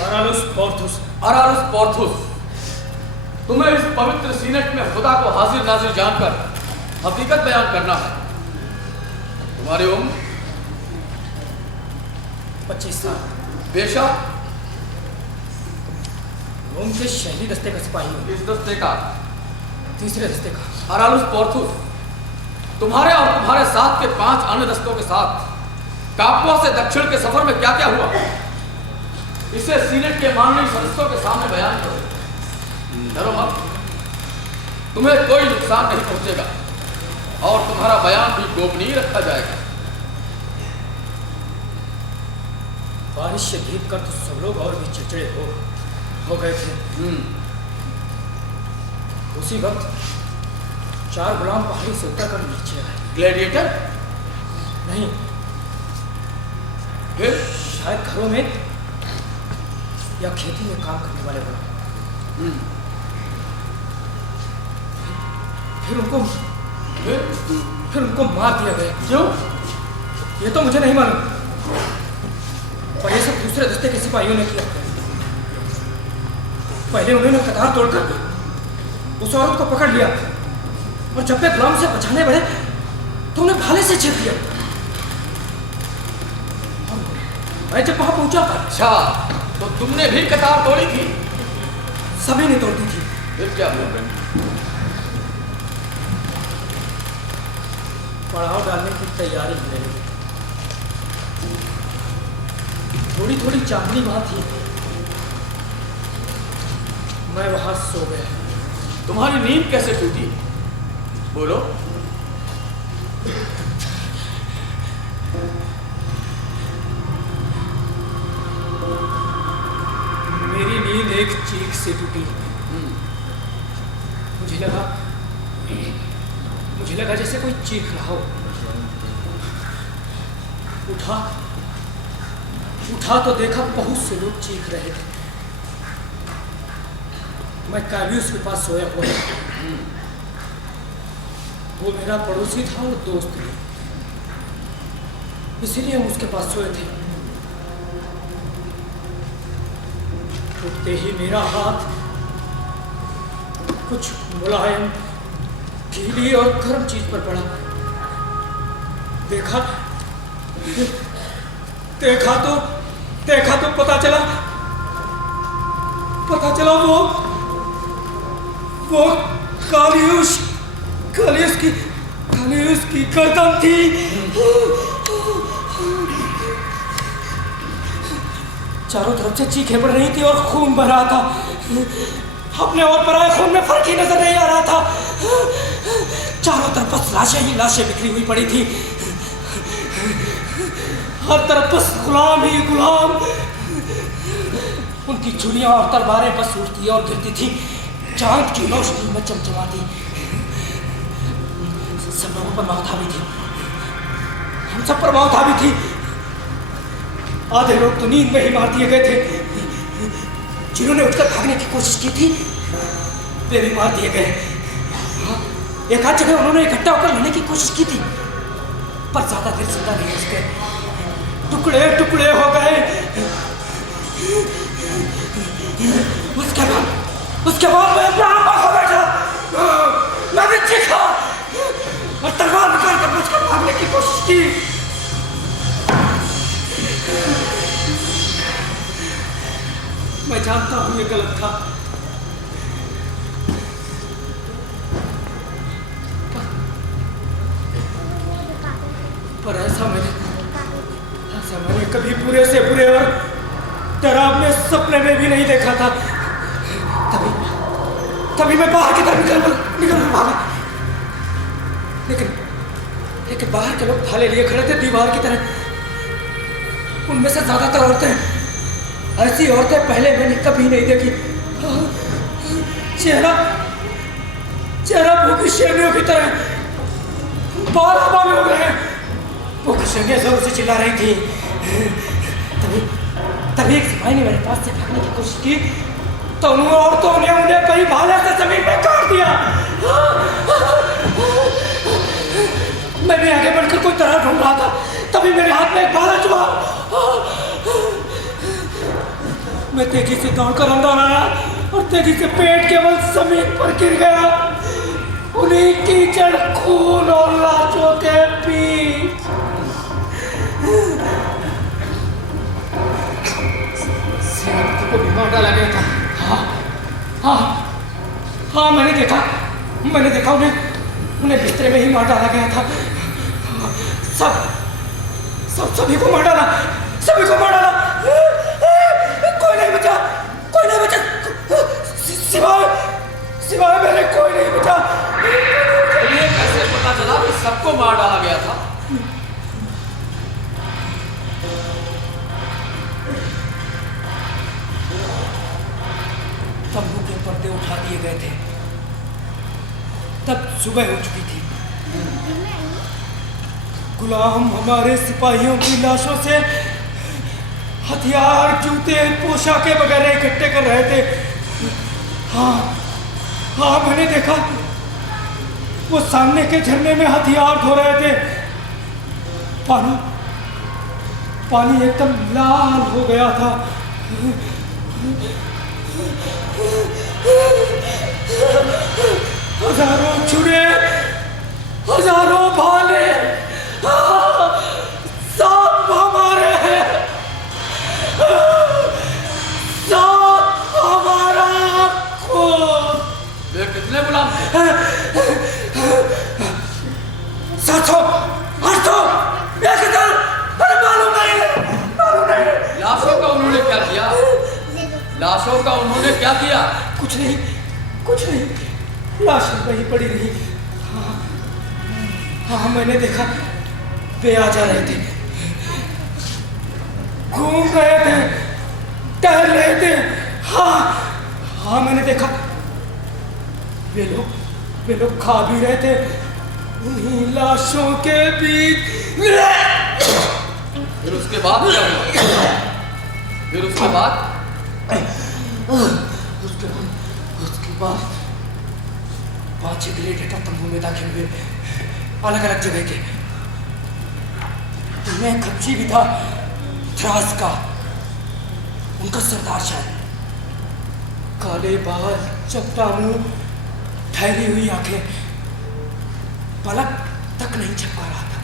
अरालुस पोर्थुस। अरालुस पोर्थुस, तुम्हें इस पवित्र सीनेट में खुदा को हाजिर नाजिर जानकर हकीकत बयान करना है। तुम्हारी उम्र? 25 साल। पेशा? रोम के शहरी दस्ते का सिपाही हूँ। इस दस्ते का? तीसरे दस्ते का। अरालुस पोर्थुस, तुम्हारे और तुम्हारे साथ के 5 अन्य दस्तों के साथ कापुआ से दक्षिण के सफर में क्या क्या हुआ, इसे सीनेट के माननीय सदस्यों के सामने बयान करो। डरो मत, तुम्हें कोई नुकसान नहीं पहुंचेगा और तुम्हारा बयान भी गोपनीय रखा जाएगा। बारिश से भीग कर तो सब लोग और भी चिड़चिड़े हो गए थे। उसी वक्त 4 गुलाम पहाड़ी से उतर कर नीचे आए। ग्लैडिएटर? नहीं, फिर? शायद घरों में या खेती में काम करने वाले गुलाम। फिर उनको मार दिया गया। क्यों? ये तो मुझे नहीं मालूम, पर ये सब दूसरे दस्ते के सिपाहियों ने किया। पहले उन्होंने कतार तोड़कर उस औरत को पकड़ लिया और जब वे गुलाम से बचाने बढ़े तो उन्हें भाले से छेड़ दिया। मैं जब वहां पहुंचा, अच्छा, तो तुमने भी कतार तोड़ी थी? सभी ने तोड़ दी थी। फिर क्या हुआ? पड़ाव डालने की तैयारी होने लगी। थोड़ी थोड़ी चांदनी वहां थी। मैं वहां सो गया। तुम्हारी नींद कैसे टूटी? बोलो। मेरी नींद एक चीख से टूटी। मुझे लगा जैसे कोई चीख रहा हो। उठा तो देखा बहुत से लोग चीख रहे थे। मैं काव्यूस के पास सोया हुआ था। वो मेरा पड़ोसी था और दोस्त भी, इसीलिए हम उसके पास सोए थे। उठते ही मेरा हाथ कुछ मुलायम, गीली और गर्म चीज पर पड़ा। देखा तो पता चला वो कालियुस की गर्दन थी। चारों तरफ से चीखें पड़ रही थी और खून बह रहा था। अपने और पराये खून में फर्क ही नजर नहीं आ रहा था। चारों तरफ बस लाशें बिखरी हुई पड़ी थी। हर तरफ बस गुलाम ही गुलाम। उनकी छुरियां और तलवारें बस उठती और गिरती थी, चांद की रोशनी में चमचमाती। सब लोगों पर मौत हावी थी, हम सब पर मौत हावी थी। आधे लोग तो नींद में ही मार दिए गए थे। जिन्होंने उठकर भागने की कोशिश की थी वे भी मार दिए गए। एक आध जगह उन्होंने इकट्ठा होकर लेने की कोशिश की थी, पर ज्यादा देर जिंदा नहीं रह सके। टुकड़े हो गए। उसके बाद मैं अपना आप खो बैठा। मैं भी चीखा और तलवार निकाल कर बचकर भागने की कोशिश की। मैं जानता हूं ये गलत था, पर ऐसा मैंने कभी बुरे से बुरे और डरावने सपने में भी नहीं देखा था। तभी मैं बाहर की तरफ निकल भागा। लेकिन बाहर के लोग भाले लिए खड़े थे दीवार की तरह। उनमें से ज्यादातर औरतें, ऐसी औरतें पहले मैंने कभी नहीं देखी। चेहरा भूखी शेरनियों की तरह, बाल हवा में हो गए हैं। भूखी शेरनियां जोर से चिल्ला रही थी। तभी एक सिपाही ने मेरे पास से भागने की कोशिश की तो उन औरतों ने उन्हें कई भाले से जमीन में काट दिया। मैं भी आगे बढ़कर कोई तरह ढूंढ रहा था, तभी मेरे हाथ में एक भाला चुभा। मैं तेजी से दौड़कर अंदर आया और तेजी से पेट के बल जमीन पर गिर गया। उन्हीं कीचड़, खून और लाशों के बीच। सेनापति को भी मार डाला गया था। हाँ, हाँ हाँ, मैंने देखा उन्हें बिस्तरे में ही मार डाला गया था। सभी को मार डाला। कोई नहीं बचा। सिवाय मेरे कोई नहीं बचा। ये कैसे पता चला कि सबको मार डाला गया था? तंबू के पर्दे उठा दिए गए थे, तब सुबह हो चुकी थी। गुलाम हमारे सिपाहियों की लाशों से हथियार, जूते, पोशाकें वगैरह इकट्ठे कर रहे थे। हाँ, मैंने देखा वो सामने के झरने में हथियार धो रहे थे। पानी एकदम लाल हो गया था। हजारों छुरे, हजारों भाले, सब हमारे हैं, सब हमारा खून। वे कितने गुलाम थे? 700, 800, 1000, अरे मालूम नहीं। लाशों का उन्होंने क्या किया? कुछ नहीं, लाशें वहीं पड़ी रही। हाँ, मैंने देखा वे आ जा रहे थे, घूम रहे थे, टहल रहे थे। हाँ, मैंने देखा वे लोग खा भी रहे थे उन्हीं लाशों के बीच। फिर उसके बाद क्या हुआ? उसके बाद 5-6 ग्रेडेटर तंबू में दाखिल हुए, अलग अलग जगह के। उनमें खच्ची भी था, थ्रास का, उनका सरदार शायद। काले बाल, चपटा मुंह, ठहरी हुई आंखें, पलक तक नहीं झपका रहा था।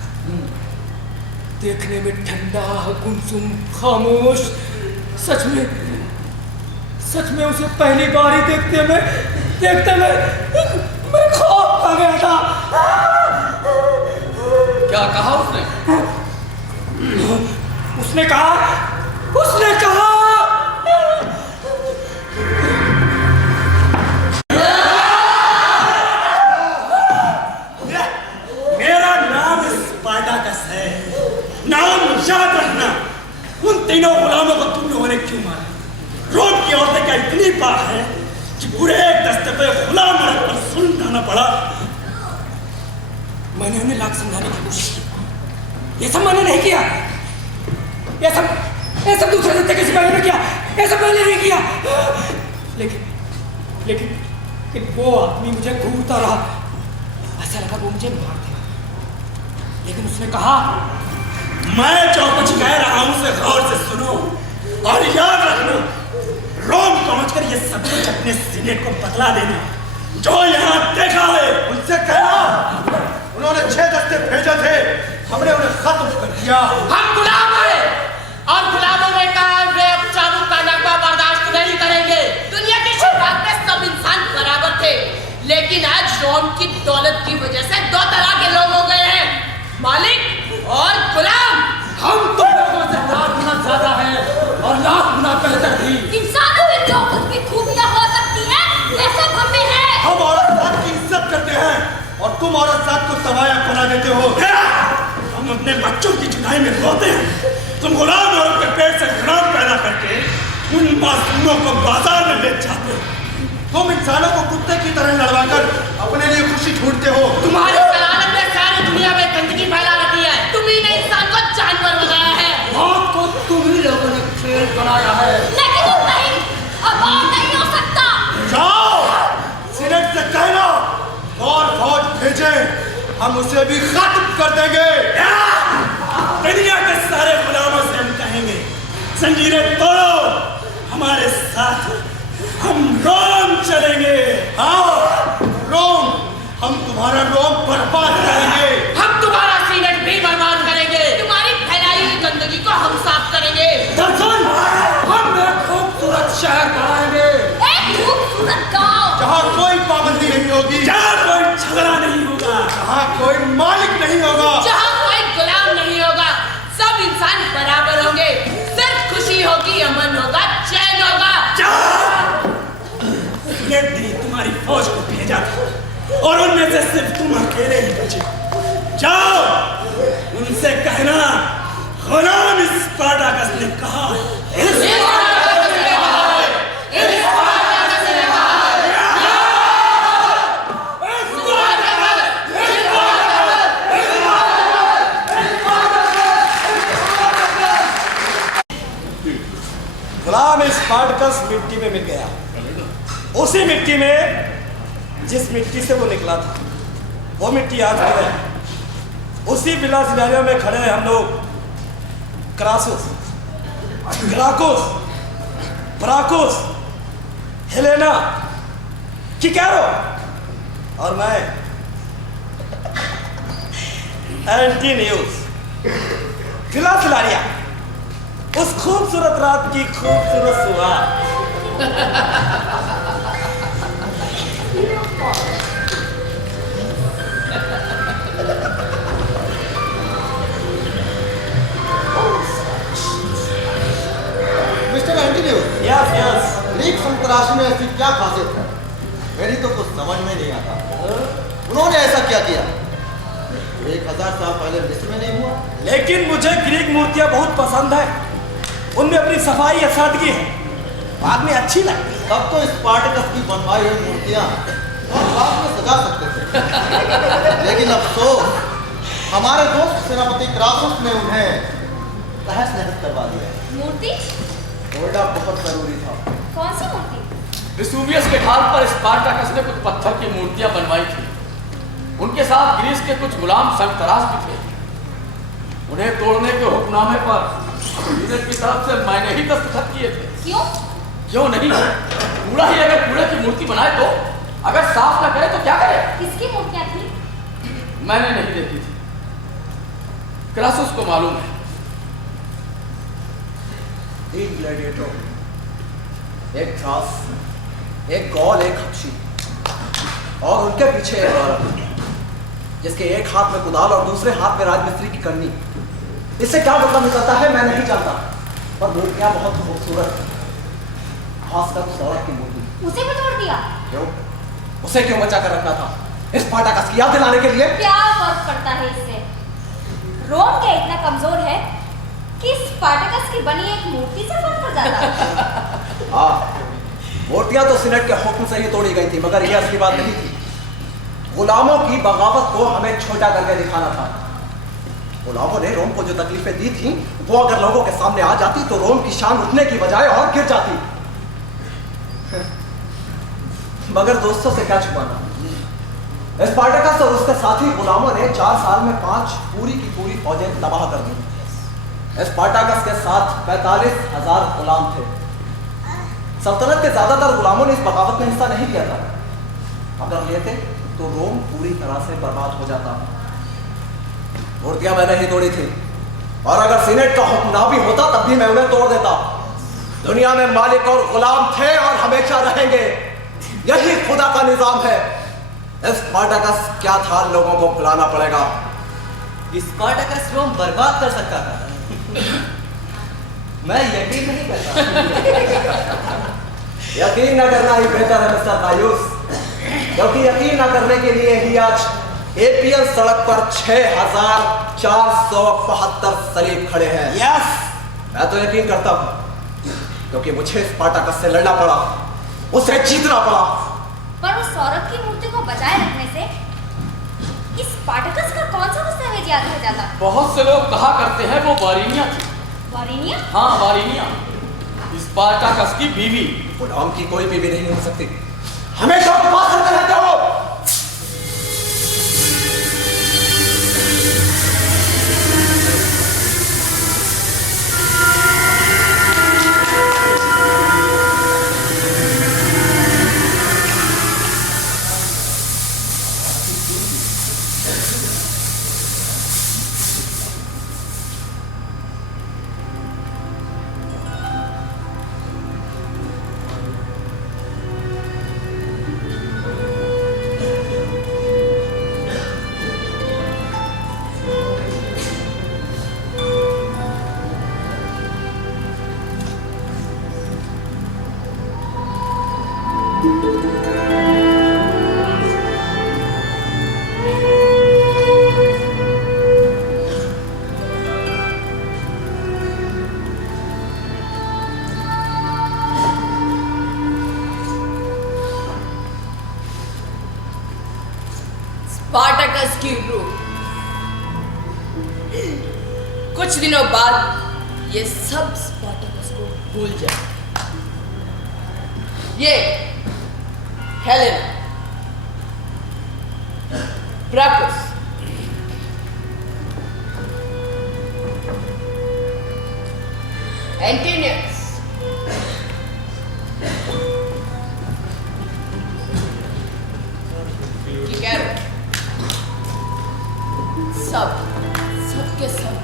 देखने में ठंडा, गुमसुम, खामोश। सच में उसे पहली बार ही देखते मैं खौफ आ गया था। क्या कहा उसने? उसने कहा मेरा नाम स्पार्टाकस है। नाम याद रखना। उन तीनों गुलामों को तुम लोगों ने क्यों मारा? रोम की औरतें क्या इतनी पाक है कि पूरे एक दस्ते पे गुलाम औरत पर सुन डालना पड़ा? मैंने उन्हें लाख समझाने की कोशिश की। ये सब मैंने नहीं किया। ये सब दूसरे दस्ते के सिपाहियों ने किया। ये सब मैंने नहीं किया। लेकिन वो आदमी मुझे घूरता रहा। ऐसा लगा वो मुझे मार देगा। लेकिन उसने कहा, मैं जो कुछ कह रहा हूं उसे गौर से सुनो और याद रखना। रोम पहुंचकर ये सब कुछ अपने सीनेट को बतला देना। जो यहाँ देखा है उनसे कहना उन्होंने 6 दस्ते भेजे थे, हमने उन्हें खत्म कर दिया। हम गुलाम हैं और गुलामों में कायम रेप, चाबुक का नगमा बर्दाश्त नहीं करेंगे। दुनिया की शुरुआत में सब इंसान बराबर थे, लेकिन आज रोम की दौलत की वजह से 2 तरह के लोग हो गए हैं, मालिक और गुलाम। हम तुम लोगों से लाख गुना ज्यादा हैं और लाख गुना बेहतर भी। इंसानों में जो कुछ भी खूबियां हो सकती हैं, ये सब हम में है। हम औरत जात की इज्जत करते हैं और तुम औरत जात को तबायक बना देते हो। हम अपने बच्चों की जुदाई में रोते हैं। तुम गुलाम औरत के पेट से गुलाम पैदा करके उन मासूमों को बाजार में बेच जाते हो। तुम इंसानों को कुत्ते की तरह लड़वाकर अपने लिए खुशी ढूंढते हो। तुम्हारी जलालत ने सारी दुनिया में गंदगी फैला रखी है। तुम ही ने इंसान को जानवर बनाया है। मौत को तुम ही लोगों ने खेल बनाया है। लेकिन तुम नहीं, अब और नहीं हो सकता। जाओ, सीनेट से कहना और फौज भेजे, हम उसे भी खत्म कर देंगे। दुनिया के सारे गुलामों से हम कहेंगे, जंजीरें तोड़ो, हमारे साथ हम रोम चलेंगे। हाँ, रोम, हम तुम्हारा रोम बर्बाद करेंगे। हम तुम्हारा सीनेट भी बर्बाद करेंगे। तुम्हारी फैलाई हुई गंदगी को हम साफ करेंगे। दर्शन, हम एक खूबसूरत शहर बनाएंगे। एक खूबसूरत ही अमन होगा, चैन होगा। ने तुम्हारी फौज को भेजा था और उनमें से सिर्फ तुम अकेले ही बचे। जाओ उनसे कहना गुलाम स्पार्टाकस ने कहा गुलाम स्पार्टाकस मिट्टी में मिल गया, उसी मिट्टी में जिस मिट्टी से वो निकला था। वो मिट्टी आज भी है। उसी विला सिनेरियो में खड़े हैं हम लोग, क्रासुस, ग्राकोस, ब्राकोस, हेलेना, किकारो और मैं एंटीनियूस। विला सिनेरिया, उस खूबसूरत रात की खूबसूरत सुबह। Mister Antinous, yes yes. Greek संतराशी में ऐसी क्या खासियत है? मेरी तो कुछ समझ में नहीं आता। उन्होंने ऐसा क्या किया 1000 साल पहले मिस्र में नहीं हुआ? लेकिन मुझे ग्रीक मूर्तियां बहुत पसंद है। उनमें अपनी सफाई या सादगी है, बाद में अच्छी लगती है। तब तो स्पार्टकस की बनवाई हुई मूर्तियां और बाद में सजा सकते थे। लेकिन अफसोस, हमारे दोस्त सेनापति क्रासुस ने उन्हें तहस नहस करवा दिया। मूर्ति? होल्डा बहुत जरूरी था। कौन सी मूर्ति? वेसुवियस के ढाल पर स्पार्टाकस ने कुछ पत्थर की मूर्तियां बनवाई थी। उनके साथ ग्रीस के कुछ गुलाम संतरास भी थे। उन्हें तोड़ने के हुक्मनामे पर यूनिट की तरफ से मैंने ही दस्तखत किए थे। क्यों? क्यों नहीं? कूड़ा ही अगर कूड़े की मूर्ति बनाए तो, अगर साफ ना करे तो क्या करे? किसकी मूर्तियां थी? मैंने नहीं देखी थी, क्रासुस को मालूम है। 3 ग्लैडिएटर, एक थ्रास, एक गॉल, एक हबशी और उनके पीछे एक औरत जिसके एक हाथ में कुदाल और दूसरे हाथ में राजमिस्त्री की करनी। इससे क्या मतलब निकलता है मैं नहीं जानता, पर मूर्तियां बहुत खूबसूरत है, खासकर उस औरत की मूर्ति। उसे भी तोड़ दिया? क्यों? उसे क्यों बचा कर रखना था? स्पार्टाकस की याद दिलाने के लिए? क्या फर्क पड़ता है इससे? रोम क्या इतना कमजोर है कि स्पार्टाकस की बनी एक मूर्ति से फर्क पड़ जाता? हाँ, मूर्तियां तो सीनेट के हुक्म से ही तोड़ी गई थी, मगर यह असली बात नहीं थी। गुलामों की बगावत को हमें छोटा करके दिखाना था। गुलामों ने रोम को जो तकलीफें दी थी, वो अगर लोगों के सामने आ जाती तो रोम की शान उठने की बजाय और गिर जाती। मगर दोस्तों से क्या छुपाना, स्पार्टाकस और उसके साथी गुलामों ने 4 साल में 5 पूरी की पूरी फौजें तबाह कर दी। स्पार्टाकस के साथ 45,000 गुलाम थे। सल्तनत के ज्यादातर गुलामों ने इस बगावत में हिस्सा नहीं लिया था। अगर लेते तो रोम पूरी तरह से बर्बाद हो जाता। मूर्तियां मैंने ही तोड़ी थी, और अगर सीनेट का हुक्म ना भी होता तब भी मैं उन्हें तोड़ देता। दुनिया में मालिक और गुलाम थे और हमेशा रहेंगे, यही खुदा का निजाम है। स्पार्टाकस क्या था लोगों को बुलाना पड़ेगा। स्पार्टाकस रोम बर्बाद कर सकता था। मैं यकीन नहीं करता। यकीन न करना ही बेहतर है मिस्टर कायूस, क्योंकि यकीन न करने के लिए ही आज एपीएल सड़क पर 6472 सलीब खड़े हैं। यस, मैं तो यकीन करता हूं, क्योंकि मुझे स्पार्टाकस से लड़ना पड़ा, उसे जीतना पड़ा। पर उस औरत की मूर्ति को बचाए रखने से स्पार्टाकस का कौन सा दस्तावेज याद रह जाता? बहुत से लोग कहा करते हैं वो वारिनिया थी। वारिनिया? हाँ, वारिनिया, स्पार्टाकस की बीवी। गुलाम की कोई बीवी नहीं हो सकती। हमेशा उपवास करते रहते हो। स्पार्टकस की रूह। कुछ दिनों बाद ये सब स्पार्टकस को भूल जाए। ये हेलेन, ब्राकुस, एंटीनियस, सबके सब।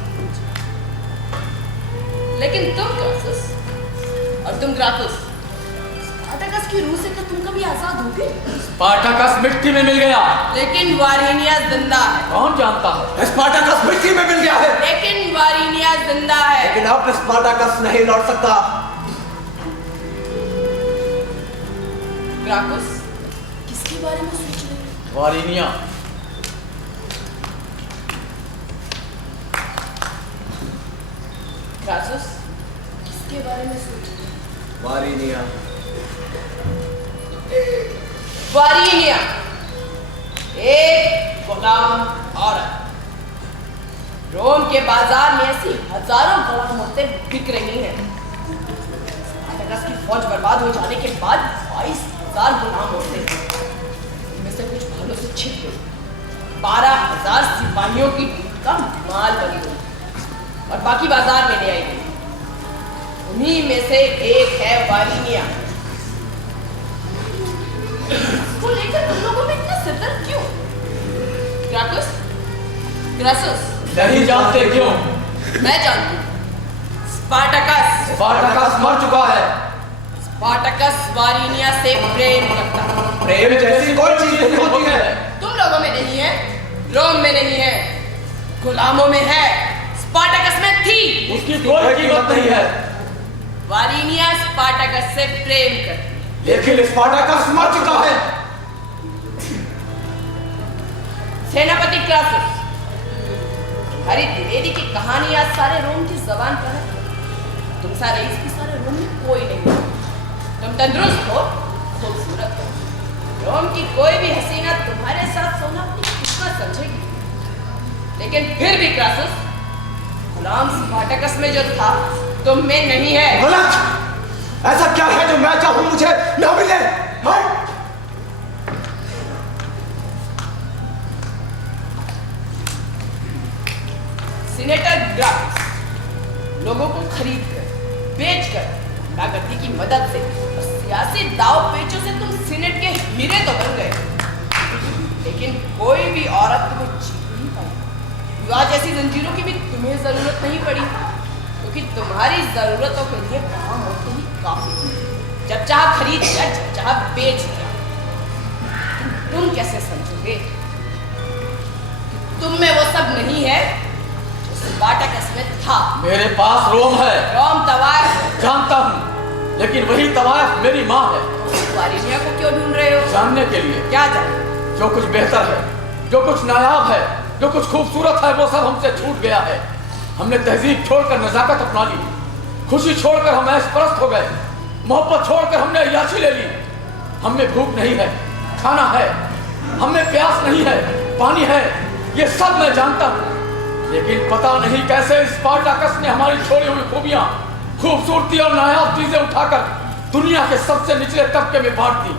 लेकिन तुम क्रासस और तुम ग्राकुस, स्पार्टकस की रूह से तो तुम कभी आजाद होगे। स्पार्टकस मिट्टी में मिल गया, लेकिन वारिनिया जिंदा है। कौन जानता है? स्पार्टकस मिट्टी में मिल गया है, लेकिन वारिनिया जिंदा है। लेकिन अब स्पार्टकस नहीं लौट सकता। ग्राकुस, किसके बारे में सोच रहे हो? वारिनिया। ग्राकुस, किसके बारे में सोच रहे हो? वारिनिया। वारिनिया एक गुलाम औरत। रोम के बाजार में ऐसी हजारों गुलाम औरतें बिक रही हैं। स्पार्टकस की फौज बर्बाद हो जाने के बाद 22,000 गुलाम औरतें थीं। इनमें से कुछ भालों से छिप गई। 12,000 सिपाहियों की लूट का माल बन गई और बाकी बाजार में ले आई गई। उन्हीं में से एक है वारिनिया। इसको लेकर तुम लोगों में इतना सिरदर्द क्यों? ग्राकुस, ग्रासस, नहीं जानते क्यों? मैं जानती हूँ। स्पार्टकस मर चुका है। स्पार्टकस वारिनिया से प्रेम करता है। प्रेम जैसी कोई चीज नहीं होती है। तुम लोगों में नहीं है, रोम में नहीं है, गुलामों में है, स्पार्टकस में थी। उसकी कोई कीमत नहीं है। वारिनिया स्पार्टकस से प्रेम करती है। लेकिन स्पार्टकस मर चुका है। सेनापति क्रासस, तुम्हारी द्विवेदी की कहानी आज सारे रोम की जबान पर है। तुम सारे इसकी सारे रोम में कोई नहीं। तुम तंदुरुस्त हो, खूबसूरत हो। रोम की कोई भी हसीना तुम्हारे साथ सोना अपनी किस्मत समझेगी। लेकिन फिर भी क्रासस, गुलाम स्पार्टकस में जो था तुम में नहीं है। गलत। ऐसा क्या है जो मैं चाहूं मुझे न मिले? सीनेटर ग्राकुस, लोगों को खरीदकर, बेचकर, गुंडागर्दी की मदद से और सियासी दाव पेचों से तुम सीनेट के हीरे तो बन गए, लेकिन कोई भी औरत तुम्हें जीत नहीं पाई। विवाह जैसी जंजीरों की भी तुम्हें जरूरत नहीं पड़ी, क्योंकि तुम्हारी जरूरतों के लिए काम होते ही काफी थी। जब चाह खरीद लिया, जब चाह बेच लिया। तुम कैसे समझोगे तुम में वो सब नहीं है जो स्पार्टकस में था? मेरे पास रोम है। रोम तवायफ है। जानता हूँ, लेकिन वही तवायफ मेरी माँ है। वारिनिया को क्यों ढूंढ रहे हो? जानने के लिए। क्या जानने? जो कुछ बेहतर है, जो कुछ नायाब है, जो कुछ खूबसूरत है, वो सब हमसे छूट गया है। हमने तहजीब छोड़कर नजाकत अपना ली, खुशी छोड़कर हम ऐशपरस्त हो गए, मोहब्बत छोड़कर हमने अय्याशी ले ली। हमें भूख नहीं है, खाना है, हमें प्यास नहीं है, पानी है, ये सब मैं जानता हूँ। लेकिन पता नहीं कैसे स्पार्टकस ने हमारी छोड़ी हुई खूबियां, खूबसूरती और नायाब चीजें उठाकर दुनिया के सबसे निचले तबके में बांट दी।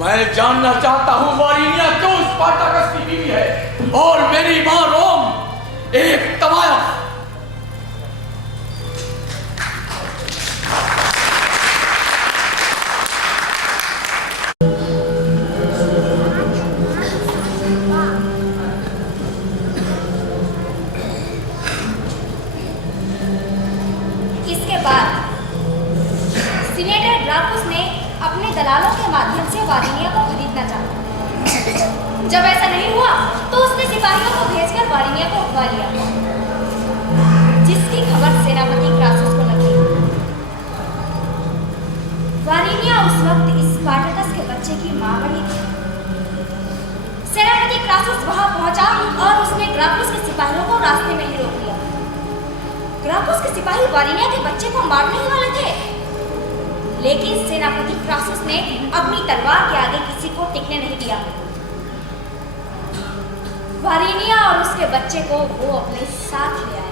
मैं जानना चाहता हूँ वारिनिया क्यों स्पार्टकस की बीवी है और मेरी माँ रोम एक तवायफ। इसके बाद सीनेटर ग्राकुस ने अपने दलालों के माध्यम से वारिनिया को खरीदना चाहा। जब ऐसा नहीं हुआ तो उसने सिपाहियों को भेजकर वारिनिया को उठवा लिया, जिसकी खबर सेनापति क्रासस को लगी। वारिनिया उस वक्त स्पार्टकस के आ बढ़ी थी। सेनापति क्रासुस वहां पहुंचा और उसने ग्राकुस के सिपाहियों को रास्ते में ही रोक लिया। ग्राकुस के सिपाही वारिनिया के बच्चे को मारने ही वाले थे, लेकिन सेनापति क्रासुस ने अपनी तलवार के आगे किसी को टिकने नहीं दिया। वारिनिया और उसके बच्चे को वो अपने साथ ले आया।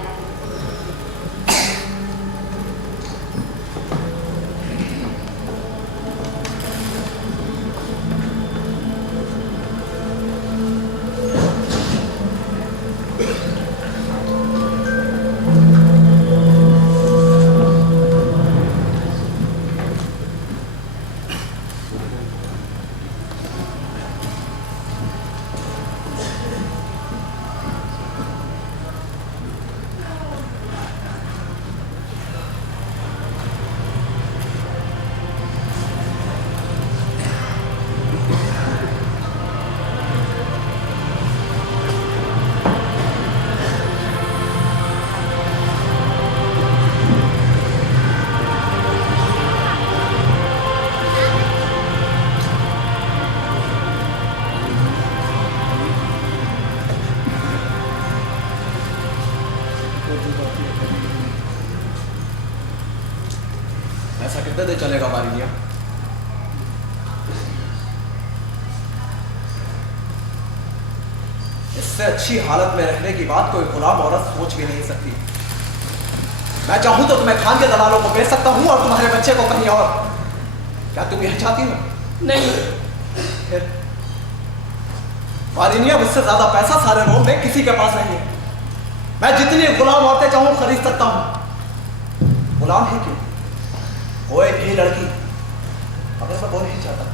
ऐसा कितने दिन चलेगा वारिनिया? इससे अच्छी हालत में रहने की बात कोई गुलाम औरत सोच भी नहीं सकती। मैं चाहूं तो तुम्हें खान के दलालों को बेच सकता हूं और तुम्हारे बच्चे को कहीं और। क्या तुम यह चाहती हो? नहीं। फिर वारिनिया, मुझसे ज्यादा पैसा सारे रोम में किसी के पास नहीं है। मैं जितनी गुलाम औरतें चाहूं खरीद सकता हूं। गुलाम है क्यों? कोई भी लड़की अगर मैं वो नहीं चाहता,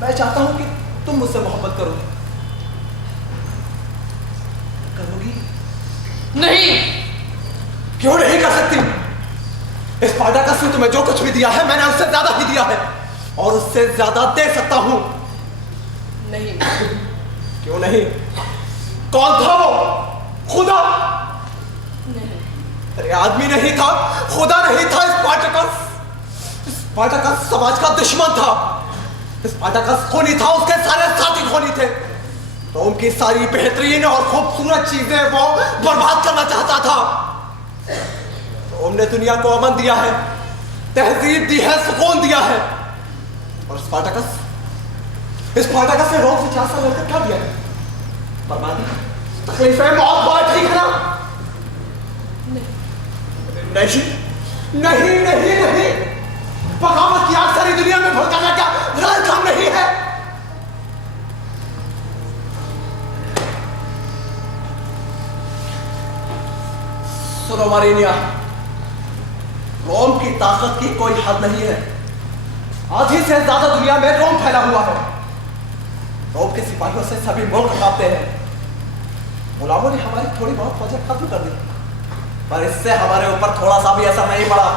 मैं चाहता हूं कि तुम मुझसे मोहब्बत करोगी? नहीं। क्यों नहीं कर सकती? स्पार्टाकस ने तुम्हें जो कुछ भी दिया है मैंने उससे ज्यादा ही दिया है और उससे ज्यादा दे सकता हूं। नहीं। क्यों नहीं? कौन था वो? खुदा? नहीं। अरे आदमी नहीं था, खुदा नहीं था। स्पार्टाकस समाज का दुश्मन था। स्पार्टाकस खूनी था, उसके सारे साथी खूनी थे। तो उनकी सारी बेहतरीन और खूबसूरत चीजें वो बर्बाद करना चाहता था। तो हमने दुनिया को अमन दिया है, तहजीब दी है, सुकून दिया है। और स्पार्टाकस ने रोम से 4 साल रहकर क्या दिया है? बर्बादी, तकलीफें, मौत, बात, ठीक है ना? नहीं नहीं नहीं नहीं, बगावत की आग सारी दुनिया में भड़काना क्या गलत काम नहीं है? सुनो वारिनिया, रोम की ताकत की कोई हद नहीं है। आधी से ज्यादा दुनिया में रोम फैला हुआ है। रोम के सिपाहियों से सभी मुल्क कांपते हैं। गुलामों ने हमारी थोड़ी बहुत फौजें खत्म कर दी, पर इससे हमारे ऊपर थोड़ा सा भी असर नहीं पड़ा।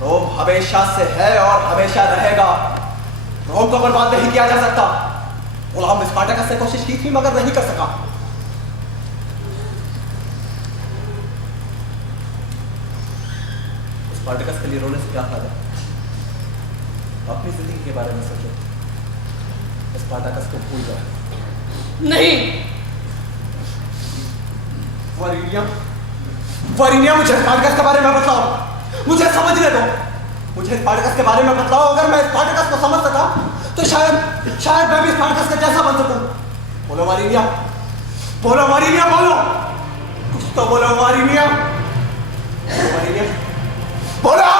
रोम हमेशा से है और हमेशा रहेगा। रोम को बर्बाद नहीं किया जा सकता। गुलाम स्पार्टाकस से कोशिश की थी मगर नहीं कर सका। स्पार्टाकस के लिए रोने से क्या फायदा? अपनी जिंदगी के बारे में सोचो। स्पार्टाकस को भूल जाओ। नहीं। वारिनिया, मुझे स्पार्टाकस के बारे में बताओ। मुझे समझने दो। मुझे स्पार्टाकस के बारे में बताओ। अगर मैं स्पार्टाकस को समझ सका तो शायद मैं भी स्पार्टाकस का जैसा बन सकूं। बोलो वारिनिया, बोलो वारिनिया, बोलो कुछ तो बोलो वारिनिया, वारिनिया बोलो।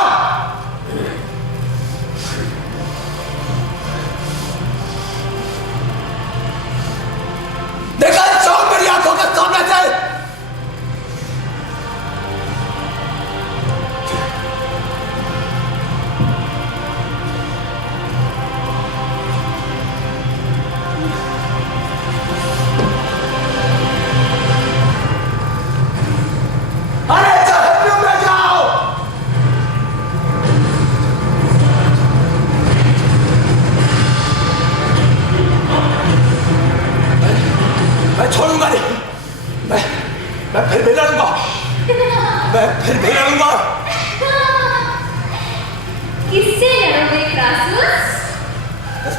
देखा चौक मेरी आंखों के सामने से। अरे जहन्नुम में जाओ।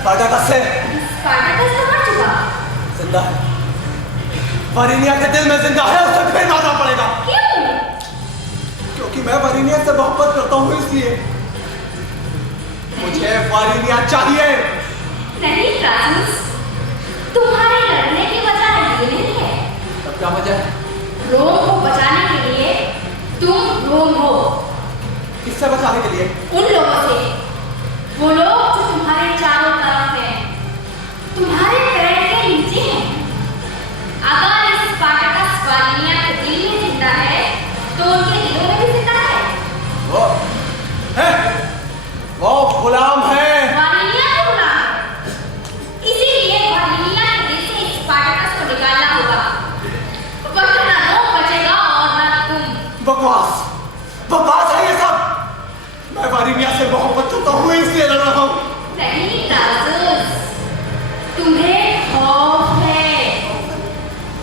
स्पार्टाकस से स्पार्टाकस तो मर चुका। जिंदा है। वारिनिया के दिल में जिंदा है, उसे फिर मारना पड़ेगा। क्यों? क्योंकि मैं वारिनिया से मोहब्बत करता हूँ, इसलिए मुझे वारिनिया चाहिए। नहीं क्रासूस, तुम्हारे लड़ने की वजह ये नहीं है। तब क्या वजह है? रोम को बचाने के लिए तुम रोम हो। किससे बचाने के लिए? उन लोगों से, वो लोग जो तुम्हारे चारों तरफ हैं, तुम्हारे पैर के नीचे हैं। अगर इस स्पार्टाकस वारिनिया के दिल में जिंदा है, तो उनके दिलों में भी जिंदा है। वो गुलाम है। वारिनिया को गुलाम है। इसीलिए वारिनिया के दिल से इस स्पार्टाकस को निकालना होगा, वरना रोम बचेगा और ना तुम। बकवास, बकवास है ये सब। मैं वारिनिया से मोहब्बत करता हूँ, इसलिए लड़ रहा हूँ। नहीं क्रासूस, तुम्हें खौफ है।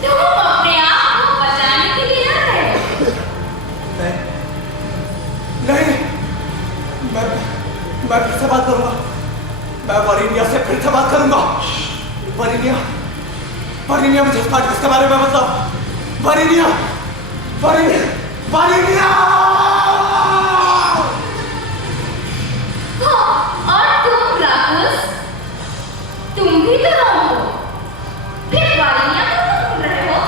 तुम अपने आप को बचाने के लिए लड़ रहे हो। नहीं, मैं फिर से बात करूंगा। मैं वारिनिया से फिर से बात करूंगा। वारिनिया मुझे स्पार्टाकस के बारे में बताओ। वारिनिया। और तुम क्रासूस, तुम भी तो रोम हो। फिर वारिनिया को क्यों ढूंढ रहे हो?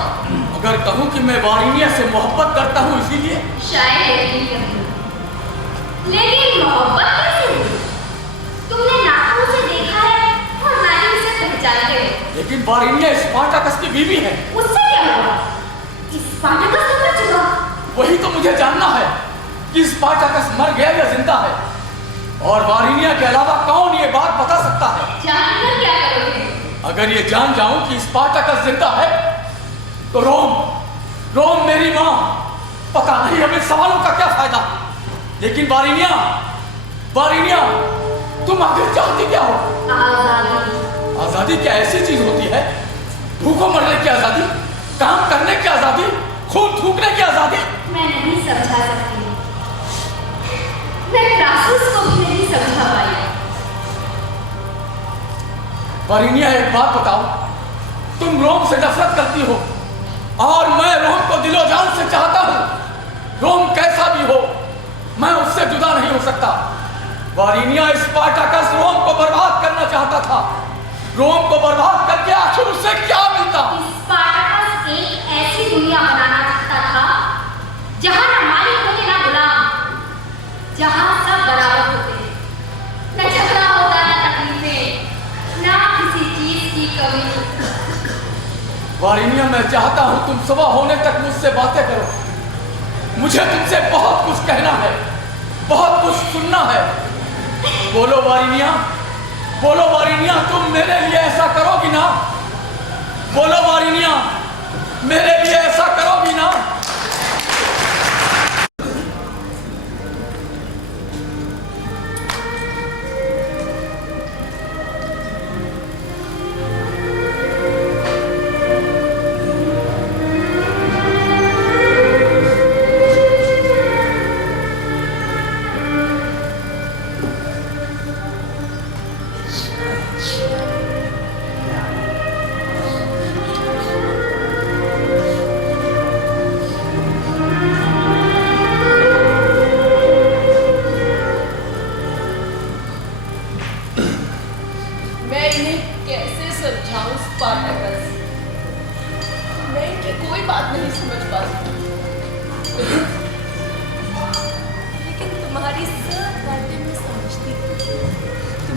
अगर कहूं कि मैं वारिनिया से मोहब्बत करता हूं इसीलिए। शायद यकीन करूं, लेकिन मोहब्बत कैसे हुई? तुमने नाखून से देखा है और नानी से पहचानते हो। लेकिन वारिनिया स्पार्टाकस की बीवी है। उससे क्या होगा? स्पार्टाकस तो मर चुका। वही तो मुझे जानना है कि स्पार्टाकस मर गया या जिंदा है, और वारिनिया के अलावा कौन ये बात बता सकता है? जानकर क्या करोगे? अगर ये जान जाऊं कि स्पार्टाकस जिंदा है, तो रोम मेरी माँ, पता नहीं हमें सवालों का क्या फायदा। लेकिन वारिनिया, तुम आखिर चाहती क्या हो? आजादी। आजादी क्या ऐसी चीज होती है? भूखों मरने की आजादी, काम करने की आजादी, खून थूकने की आजादी? मैं नहीं समझा सकती, मैं क्रासूस को भी नहीं समझा पाई। वारिनिया, एक बात बताओ, तुम रोम से नफरत करती हो और मैं रोम को दिलो जान से चाहता हूं। रोम कैसा भी हो, मैं उससे जुदा नहीं हो सकता। वारिनिया, स्पार्टाकस रोम को बर्बाद करना चाहता था। रोम को बर्बाद करके आखिर उससे क्या मिलता? स्पार्टाकस एक ऐसी दुनिया बनाना चाहता था जहां ना मालिक होते ना गुलाम, जहां सब बराबर होते, न झगड़ा होता, न तकलीफें, ना किसी चीज की कमी। वारिनिया, मैं चाहता हूं तुम सुबह होने तक मुझसे बातें करो। मुझे तुमसे बहुत कुछ कहना है, बहुत कुछ सुनना है। बोलो वारिनिया, तुम मेरे लिए ऐसा करोगी ना? बोलो वारिनिया, मेरे लिए ऐसा करोगी ना?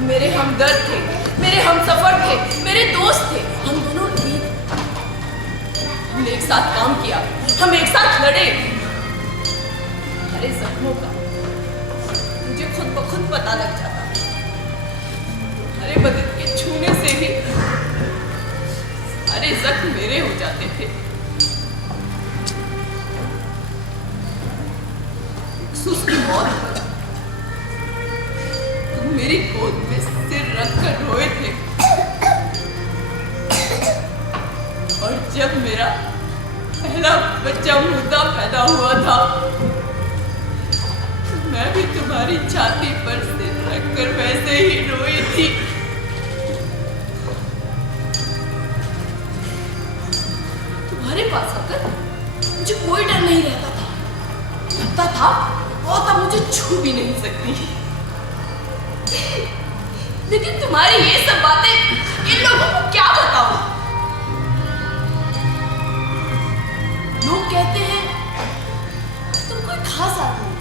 मेरे हमदर्द थे, मेरे हमसफर थे, मेरे दोस्त थे। हम दोनों एक, हमने एक साथ काम किया, हम एक साथ लड़े। अरे जख्मों का मुझे खुद ब खुद पता लग जाता। अरे बदन के छूने से ही अरे जख्म मेरे हो जाते थे। उसकी मौत पर मेरी गोद में सिर रखकर रोए थे, और जब मेरा पहला बच्चा मुर्दा पैदा हुआ था, मैं भी तुम्हारी छाती पर सिर रखकर वैसे ही रोई थी। पता था वो तो मुझे छू भी नहीं सकती, लेकिन तुम्हारी ये सब बातें इन लोगों को क्या बताऊं? लोग कहते हैं तुम कोई खास आदमी,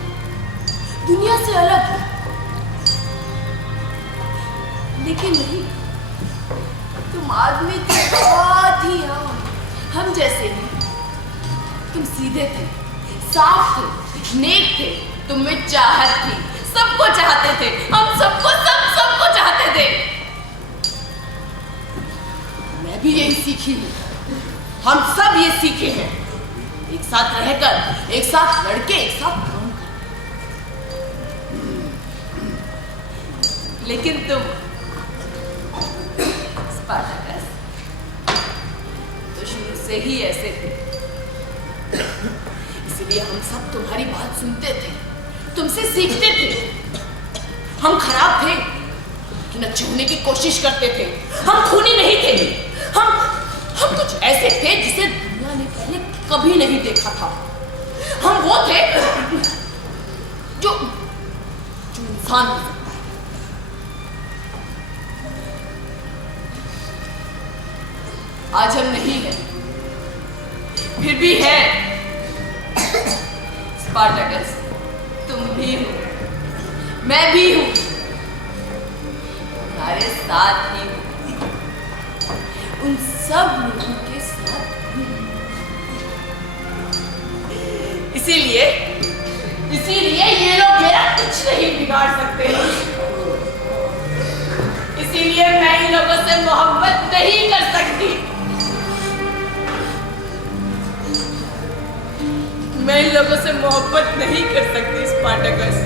दुनिया से अलग हो, लेकिन नहीं, तुम आदमी थे बहुत ही हम जैसे ही। तुम सीधे थे, साफ थे, नेक थे, तुम में चाहत थी, सबको चाहते थे, हम सबको चाहते थे। मैं भी यही सीखी हूँ, हम सब ये सीखे हैं, एक साथ रहकर, एक साथ लड़के, एक साथ काम कर। लेकिन तुम स्पार्टकस तो शुरू से ही ऐसे थे, इसलिए हम सब तुम्हारी बात सुनते थे, तुमसे सीखते थे। हम खराब थे लेकिन अच्छे होने की कोशिश करते थे, हम खूनी नहीं थे, हम कुछ ऐसे थे जिसे दुनिया ने पहले कभी नहीं देखा था। हम वो थे जो इंसान हो सकता है। आज हम नहीं हैं, फिर भी है। स्पार्टकस, तुम भी हो, मैं भी हूं, तुम्हारे साथ ही हूं, उन सब लोगों के साथ हूं। इसीलिए ये लोग मेरा कुछ नहीं बिगाड़ सकते। इसीलिए मैं इन लोगों से मोहब्बत नहीं कर सकती। मैं इन लोगों से मोहब्बत नहीं कर सकती स्पार्टकस।